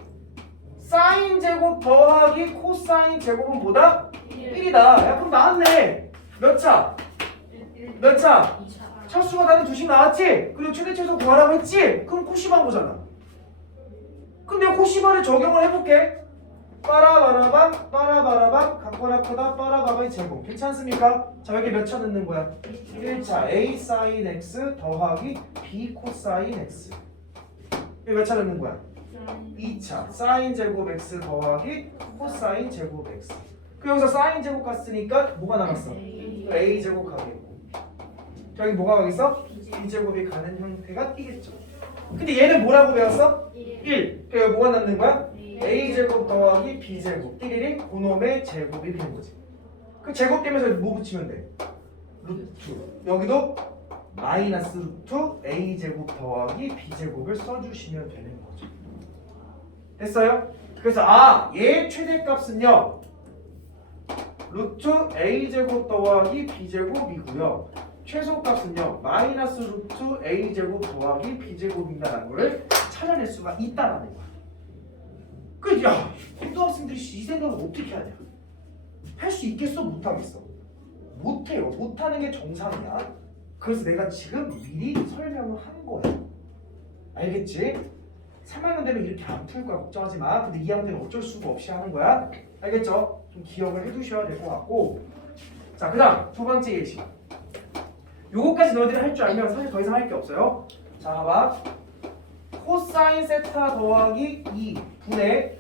사인 제곱 더하기 코사인 제곱은 뭐다? 1이다. 야 그럼 나왔네. 몇 차? 몇 차? 차수가 다른 두식 나왔지? 그리고 최대 최소 구하라고 했지? 그럼 코시바인 거잖아. 그럼 내가 코시바를 적용을 해볼게. 빠라바라밤 빠라바라밤 같거나 크다 빠라바바의 제곱 괜찮습니까? 자 여기 몇 차 넣는 거야? 1차 a 사인 x 더하기 b 코사인 x. 여기 몇 차 넣는 거야? 2차 사인 제곱 x 더하기 코사인 제곱 x. 그 여기서 사인 제곱 갔으니까 뭐가 남았어? a 제곱 가겠고 저기 뭐가 가겠어? b 제곱이 가는 형태가 띄겠죠. 근데 얘는 뭐라고 배웠어? 1. 그러니까 여기 뭐가 남는 거야? a 제곱 더하기 b 제곱 띠리리 그놈의 제곱이 되는 거지. 그 제곱되면서 뭐 붙이면 돼? 루트. 여기도 마이너스 루트 a 제곱 더하기 b 제곱을 써주시면 되는 거죠. 됐어요? 그래서 얘 최대값은요 루트 a 제곱 더하기 b 제곱이고요. 최소값은요 마이너스 루트 a 제곱 더하기 b 제곱이다라는 거를 찾아낼 수가 있다라는 거야. 야, 고등학생들이 이 생각을 어떻게 하냐? 할 수 있겠어? 못하겠어? 못해요. 못하는 게 정상이야. 그래서 내가 지금 미리 설명을 한 거야. 알겠지? 3학년 되면 이렇게 안 풀 거야. 걱정하지 마. 근데 2학년 되면 어쩔 수가 없이 하는 거야. 알겠죠? 좀 기억을 해두셔야 될 것 같고. 자, 그 다음 두 번째 예시. 요거까지 너희들이 할 줄 알면 사실 더 이상 할 게 없어요. 자, 봐봐. 코사인 세타 더하기 2분의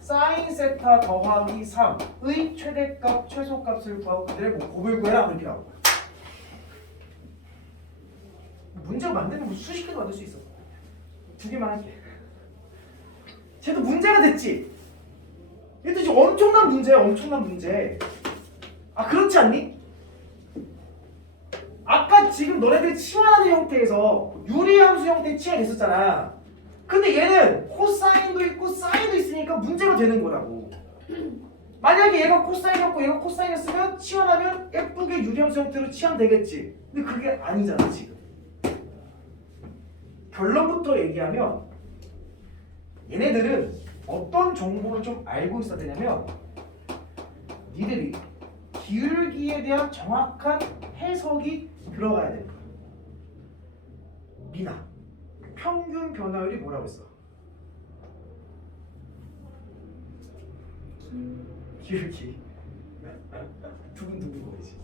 사인 세타 더하기 3의 최대값, 최소값을 구하고 그들의 곱을 구해라. 이렇게 나온 거야. 문제가 만들면 수십 개도 만들 수 있어. 두 개만 할게. 쟤도 문제가 됐지? 얘도 지금 엄청난 문제야. 엄청난 문제. 그렇지 않니? 아까 지금 너네들이 치환하는 형태에서 유리함수 형태에 치환했었잖아. 근데 얘는 코사인도 있고 사인도 있으니까 문제가 되는 거라고. 만약에 얘가 코사인이었고 얘가 코사인이었으면 치환하면 예쁘게 유리함수 형태로 치환되겠지. 근데 그게 아니잖아 지금. 결론부터 얘기하면 얘네들은 어떤 정보를 좀 알고 있어야 되냐면 니들이 기울기에 대한 정확한 해석이 들어가야 되는 거야. 미나, 평균 변화율이 뭐라고 했어? 기울기. 두근두근 거리지.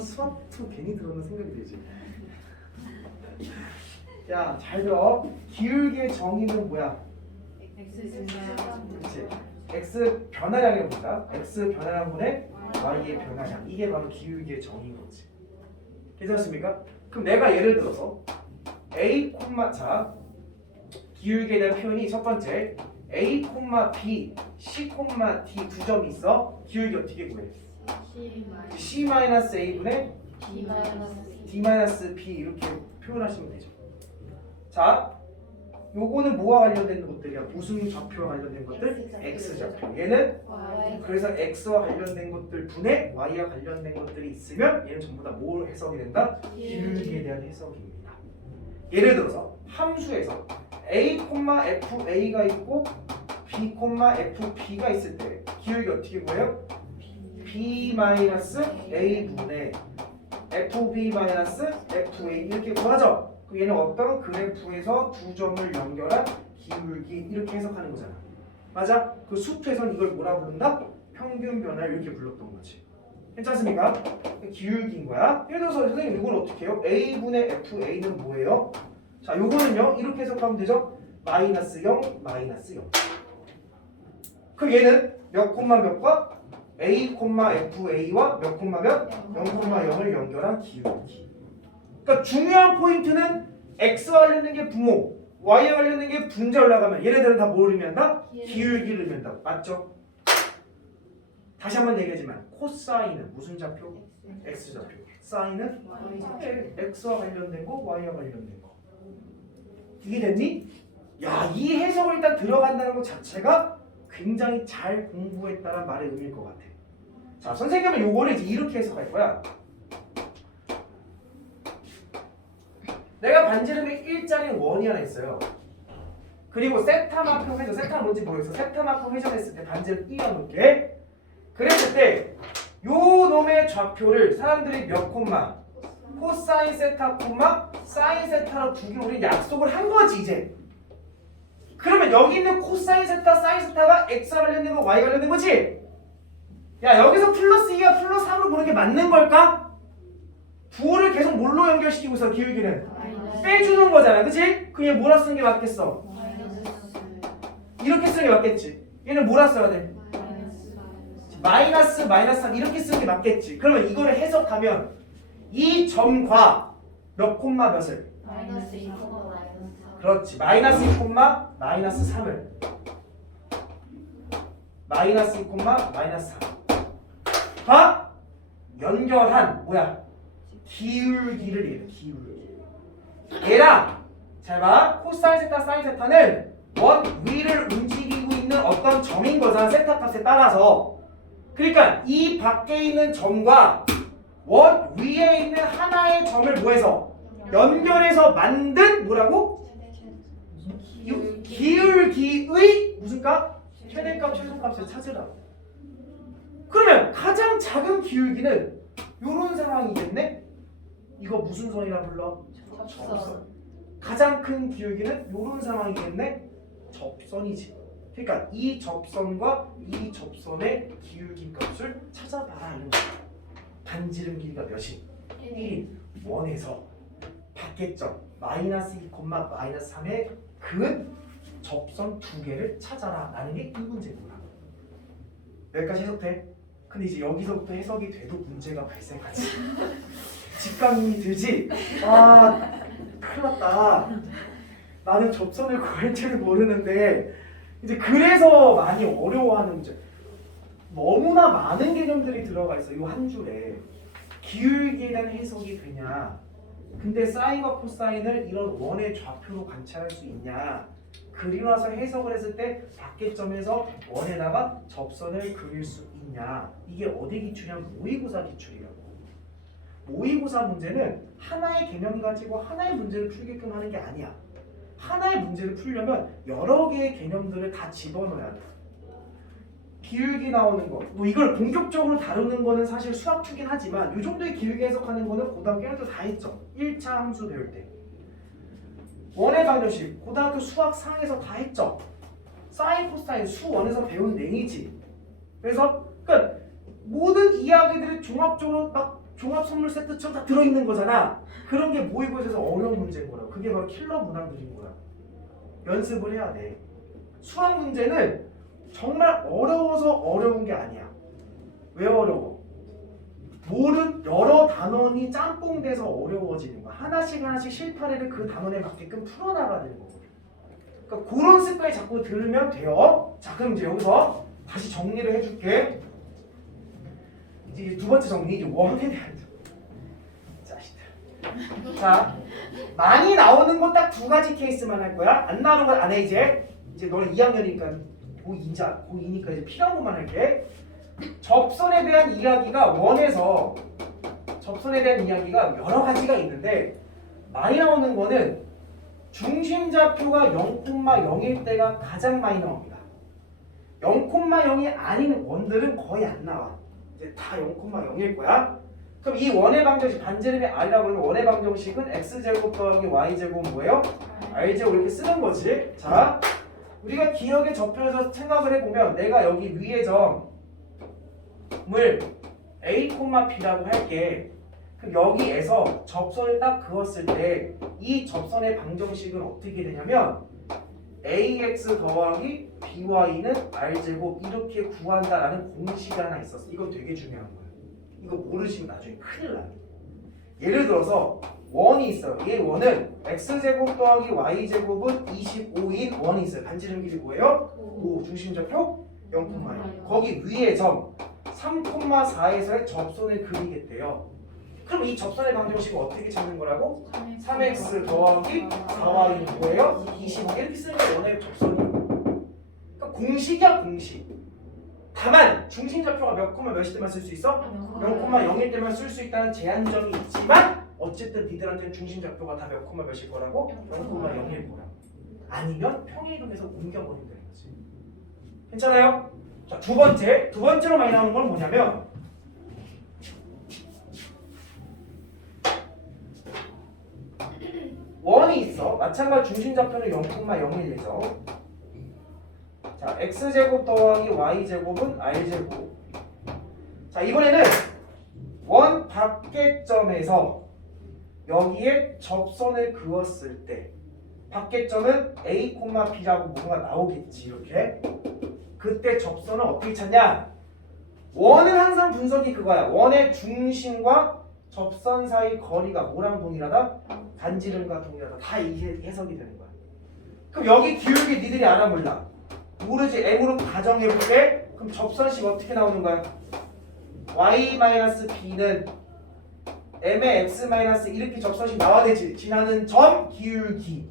수학도 괜히 들어오는 생각이 들지. 야, 잘 들어. 기울기의 정의는 뭐야? 그렇지. x 변화량이 뭐다? x 변화량분의 y의 변화량. 이게 바로 기울기의 정의인 거지. 괜찮습니까? 그럼 내가 예를 들어서 a, 자 기울기에 대한 표현이 첫 번째 a, b, c, d 두 점이 있어. 기울기 어떻게 구해? c-a분의 d-b 이렇게 표현하시면 되죠. 자, 요거는 뭐와 관련된 것들이야? 무슨 좌표와 관련된 것들? x좌표. 얘는 그래서 x와 관련된 것들 분의 y와 관련된 것들이 있으면 얘는 전부 다 뭘 해석이 된다? 기울기에 대한 해석입니다. 예를 들어서 함수에서 a, fa가 있고 b, fb가 있을 때 기울기 어떻게 구해요? b-a분의 fb-fa 이렇게 구하죠. 얘는 어떤 그래프에서 두 점을 연결한 기울기 이렇게 해석하는 거잖아. 맞아? 그 수투에서는 이걸 뭐라 부른다? 평균 변화를 이렇게 불렀던 거지. 괜찮습니까? 기울기인 거야. 예를 들어서 선생님 이걸 어떻게 해요? a분의 fa는 뭐예요? 자, 요거는요 이렇게 해석하면 되죠? 마이너스 0, 마이너스 0. 그럼 얘는 몇 콤마 몇과 a, fa와 몇 콤마 몇? 0,0을 연결한 기울기. 그러니까 중요한 포인트는 x와 관련된 게 분모, y와 관련된 게 분자 올라가면 얘네들은 다 뭘 의미한다? 기울기를 의미한다. 맞죠? 다시 한번 얘기하지만 코사인은 무슨 좌표? x 좌표. 사인은 x와 관련된 거, y와 관련된 거. 이해됐니? 야, 이 해석을 일단 들어간다는 것 자체가 굉장히 잘 공부했다는 말의 의미일 것 같아. 자, 선생님은 요거를 이제 이렇게 해석할 거야. 내가 반지름이 1짜리 원이 하나 있어요. 그리고 세타만큼 회전, 세타 뭔지 모르겠어. 세타만큼 회전했을 때 반지름 1을 놓을게. 그랬을 때 요 놈의 좌표를 사람들이 몇 콤마? 코사인 세타 콤마 사인 세타로 두 개 우리 약속을 한 거지 이제. 그러면 여기 있는 코사인 세타, 사인 세타가 x와 관련된 거, y 관련된 거지? 야, 여기서 플러스 2가 플러스 3으로 보는 게 맞는 걸까? 부호를 계속 뭘로 연결시키고 있어, 기울기는? 빼주는 거잖아, 그치? 그냥 뭐라 쓰는 게 맞겠어? 이렇게 쓰는 게 맞겠지? 얘는 뭐라 써야 돼? 마이너스 3 이렇게 쓰는 게 맞겠지? 그러면 이거를 해석하면 이 점과 몇 콤마 몇을? 그렇지, 마이너스 2 콤마 마이너스 3을 마이너스 2 콤마 마이너스 3과 연결한 뭐야? 기울기를 얘기해. 기울기. 얘랑 잘 봐. 코사인 세타, 사인 세타는 원 위를 움직이고 있는 어떤 점인 거잖아. 세타 값에 따라서. 그러니까 이 밖에 있는 점과 원 위에 있는 하나의 점을 뭐해서 연결해서 만든 뭐라고? 기울기의 무슨 값? 최대값, 최소값을 찾으라고. 그러면 가장 작은 기울기는 이런 상황이겠네? 이거 무슨 선이라 불러? 접선. 가장 큰 기울기는 이런 상황이겠네? 접선이지. 그러니까 이 접선과 이 접선의 기울기 값을 찾아봐라 이런 거야. 반지름 길이가 몇이? 1인 원에서 밖에점 마이너스 2, 마이너스 3의 그 접선 두 개를 찾아라 라는 게 이 문제구나. 여기까지 해석돼? 근데 이제 여기서부터 해석이 돼도 문제가 발생하지. 직감이 들지? 아, 큰일 났다. 나는 접선을 구할 줄을 모르는데 이제 그래서 많이 어려워하는 문제. 너무나 많은 개념들이 들어가 있어. 이 한 줄에. 기울기에 대한 해석이 되냐? 근데 사인과 코사인을 이런 원의 좌표로 관찰할 수 있냐? 그리나서 해석을 했을 때 밖에점에서 원에다가 접선을 그릴 수 있냐? 이게 어디 기출이냐면 모의고사 기출이라고. 모의고사 문제는 하나의 개념 가지고 하나의 문제를 풀게끔 하는 게 아니야. 하나의 문제를 풀려면 여러 개의 개념들을 다 집어넣어야 돼. 기울기 나오는 거, 뭐 이걸 본격적으로 다루는 거는 사실 수학 투긴 하지만 이 정도의 기울기 해석하는 거는 고등학교 1도 다 했죠. 1차 함수 배울 때. 원의 방정식, 고등학교 수학 상에서 다 했죠. 사인, 코사인, 수원에서 배운 내용이지. 그래서 그러니까 모든 이야기들이 종합적으로 막 종합 선물 세트처럼 다 들어있는 거잖아. 그런 게 모의고사에서 어려운 문제인 거라고. 그게 바로 킬러 문항들인 거야. 연습을 해야 돼. 수학 문제는 정말 어려워서 어려운 게 아니야. 왜 어려워? 모든 여러 단원이 짬뽕돼서 어려워지는 거야. 하나씩 하나씩 실타래를 그 단원에 맞게끔 풀어나가야 되는 거거든. 그러니까 그런 습관이 자꾸 들으면 돼요. 자, 그럼 이제 여기서 다시 정리를 해줄게. 이제 두 번째 정리, 이제 원에 대한 자식들. 자, 많이 나오는 거 딱 두 가지 케이스만 할 거야. 안 나오는 건 안 해 이제. 이제 너는 2학년이니까 고2니까 이제 필요한 것만 할게. 접선에 대한 이야기가 원에서 접선에 대한 이야기가 여러 가지가 있는데 많이 나오는 거는 중심좌표가 0,0일 때가 가장 많이 나옵니다. 0,0이 아닌 원들은 거의 안 나와. 이제 다 0,0일 거야. 그럼 이 원의 방정식 반지름의 r이라고 그러면 원의 방정식은 x제곱 더하기 y제곱 뭐예요? r제곱 이렇게 쓰는 거지. 자, 우리가 기억의 저편에서 생각을 해보면 내가 여기 위의 점을 a, b라고 할게. 그럼 여기에서 접선을 딱 그었을 때 이 접선의 방정식은 어떻게 되냐면 ax 더하기 by는 r제곱 이렇게 구한다라는 공식이 하나 있었어. 이건 되게 중요한 거야. 이거 모르시면 나중에 큰일 나요. 예를 들어서 원이 있어요. 이 원은 x제곱 더하기 y제곱은 25인 원이 있어요. 반지름 길이 뭐예요? 5. 중심좌표 0,1. 거기 위에 점 3,4에서의 접선을 그리겠대요. 그럼 이 접선의 방정식을 어떻게 찾는 거라고? 3x 더하기 4y는 뭐예요? 25 이렇게 쓰는 게 원의 접선이에요. 그러니까 공식이야 공식. 다만 중심좌표가 몇 콤마 몇일 때만 쓸 수 있어? 0,0일 때만 쓸 수 있다는 제한점이 있지만 어쨌든 니들한테는 중심좌표가 다 몇 콤마 몇일 거라고? 0,0일 거라고. 아니면 평행이동해서 옮겨버리면 되는 거지. 괜찮아요? 자, 두 번째로 많이 나오는 건 뭐냐면 원이 있어. 마찬가지 중심좌표는 0,01이죠. 자, x제곱 더하기 y제곱은 r제곱. 자, 이번에는 원 밖에점에서 여기에 접선을 그었을 때 밖에점은 a, b라고 뭔가 나오겠지. 이렇게. 그때 접선은 어떻게 찾냐? 원은 항상 분석이 그거야. 원의 중심과 접선 사이 거리가 뭐랑 동일하다? 반지름과 동일하다. 다 이게 해석이 되는 거야. 그럼 여기 기울기 니들이 알아 몰라? 모르지. m으로 가정해볼게. 그럼 접선식 어떻게 나오는 거야? y-b는 m의 x- 이렇게 접선식 나와야 되지. 지나는 점 기울기.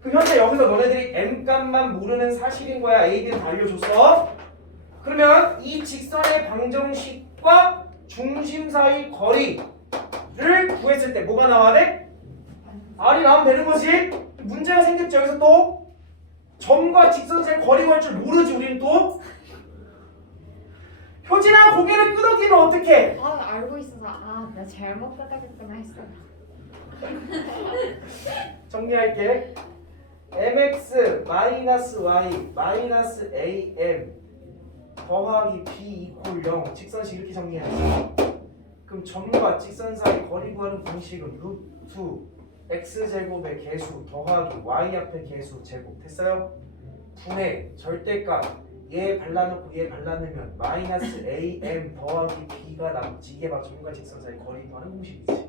그럼 현재 여기서 너네들이 m 값만 모르는 사실인 거야. a, b는 다 알려줬어. 그러면 이 직선의 방정식과 중심 사이 거리를 구했을 때 뭐가 나와야 돼? r이 나오면 되는 거지. 문제가 생겼죠. 여기서 또 점과 직선 사이 거리 구할 줄 모르지. 우리는 또 효진아 고개를 끄덕이면 어떡해? 알고 있어서 나 잘못 끄덕였구나 했어요. 정리할게. mx 마이너스 y 마이너스 am 더하기 b 이퀄 0 직선식 이렇게 정리해야지. 그럼 점과 직선 사이 거리 구하는 공식은 루트 x제곱의 개수 더하기 y 앞의 개수 제곱 됐어요? 분의 절대값 얘 발라놓고 얘 발라놓으면 마이너스 am 더하기 b가 남지. 이게 바로 점과 직선 사이 거리 구하는 공식이지.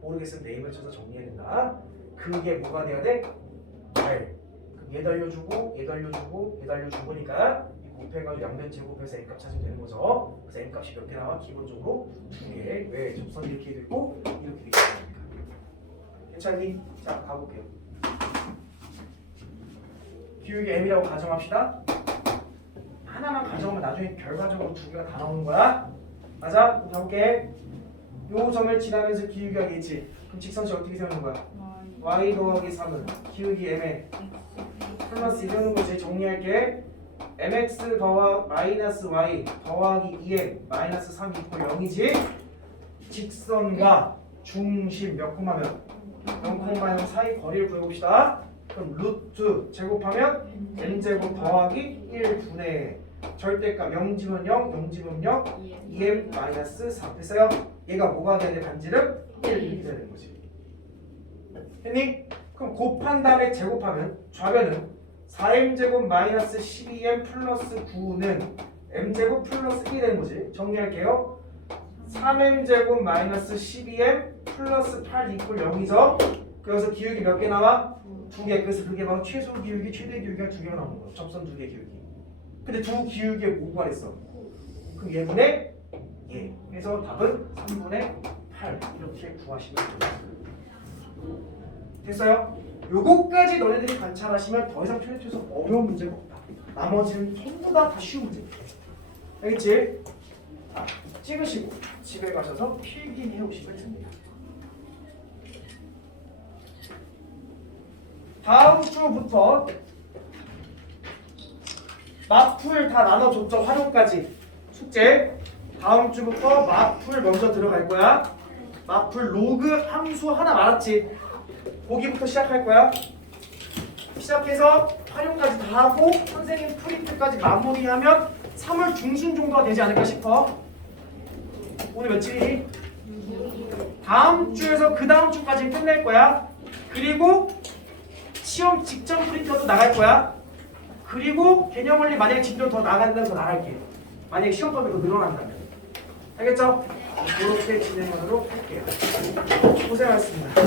모르겠으면 네이버 쳐서 정리해야 된다. 그게 뭐가 돼야 돼? r. 그럼 얘 달려주고 얘 달려주고 얘 달려주고니까 이 곱해가지고 양변 제곱해서 n값 찾으면 되는 거죠. 그래서 n값이 몇 개 나와? 기본적으로 2개. 왜? 접선이 이렇게 되고 이렇게 되니까. 괜찮니? 자 가볼게요. 기울기 m이라고 가정합시다. 하나만 가정하면 나중에 결과적으로 두 개가 다 나오는 거야. 맞아? 그럼 가볼게. 요 점을 지나면서 기울기가 있지. 그럼 직선식 어떻게 세우는 거야? y 더하기 3은 기울기 m에 플러스 이러는 거지. 정리할게. mx 더하 마이너스 y 더하기 2m 마이너스 3 이퀄 0이지. 직선과 중심 몇 콤마면 0,0 사이 거리를 구해봅시다. 그럼 루트 제곱하면 n제곱 더하기 1분의 절대값 0지분 0, 0지분 0, 2m 마이너스 3 됐어요? 얘가 뭐가 돼야 돼? 반지름 1 이렇게 되는 거지. 했니? 그럼 곱한 다음에 제곱하면 좌변은 4m제곱 마이너스 12m 플러스 9는 m제곱 플러스 1이 되는 거지. 정리할게요. 3m제곱 마이너스 12m 플러스 8 이퀄 0이죠. 그래서 기울기 몇 개 나와? 2개. 그래서 그게 바로 최소 기울기, 최대 기울기가 2개가 나오는 거야. 접선 2개 기울기. 근데 두 기울기에 뭐 구하랬어? 그럼 얘분의 얘. 그래서 답은 3분의 8 이렇게 구하시면 됩니다. 됐어요? 요거까지 너네들이 관찰하시면 더 이상 편입해서 어려운 문제가 없다. 나머지는 전부 다 쉬운 문제입니다. 알겠지? 자, 찍으시고 집에 가셔서 필기해 오시면 됩니다. 다음 주부터 마풀 다 나눠줬죠. 활용까지 숙제. 다음 주부터 마풀 먼저 들어갈 거야. 마풀 로그 함수 하나 말았지. 거기부터 시작할 거야. 시작해서 활용까지 다 하고 선생님 프린트까지 마무리하면 3월 중순 정도가 되지 않을까 싶어. 오늘 며칠이니? 다음 주에서 그 다음 주까지 끝낼 거야. 그리고 시험 직전 프린터도 나갈 거야. 그리고 개념 원리 만약에 진도 더 나간다면 더 나갈게. 만약에 시험 범위 더 늘어난다면. 알겠죠? 이렇게 진행하도록 할게요. 고생하셨습니다.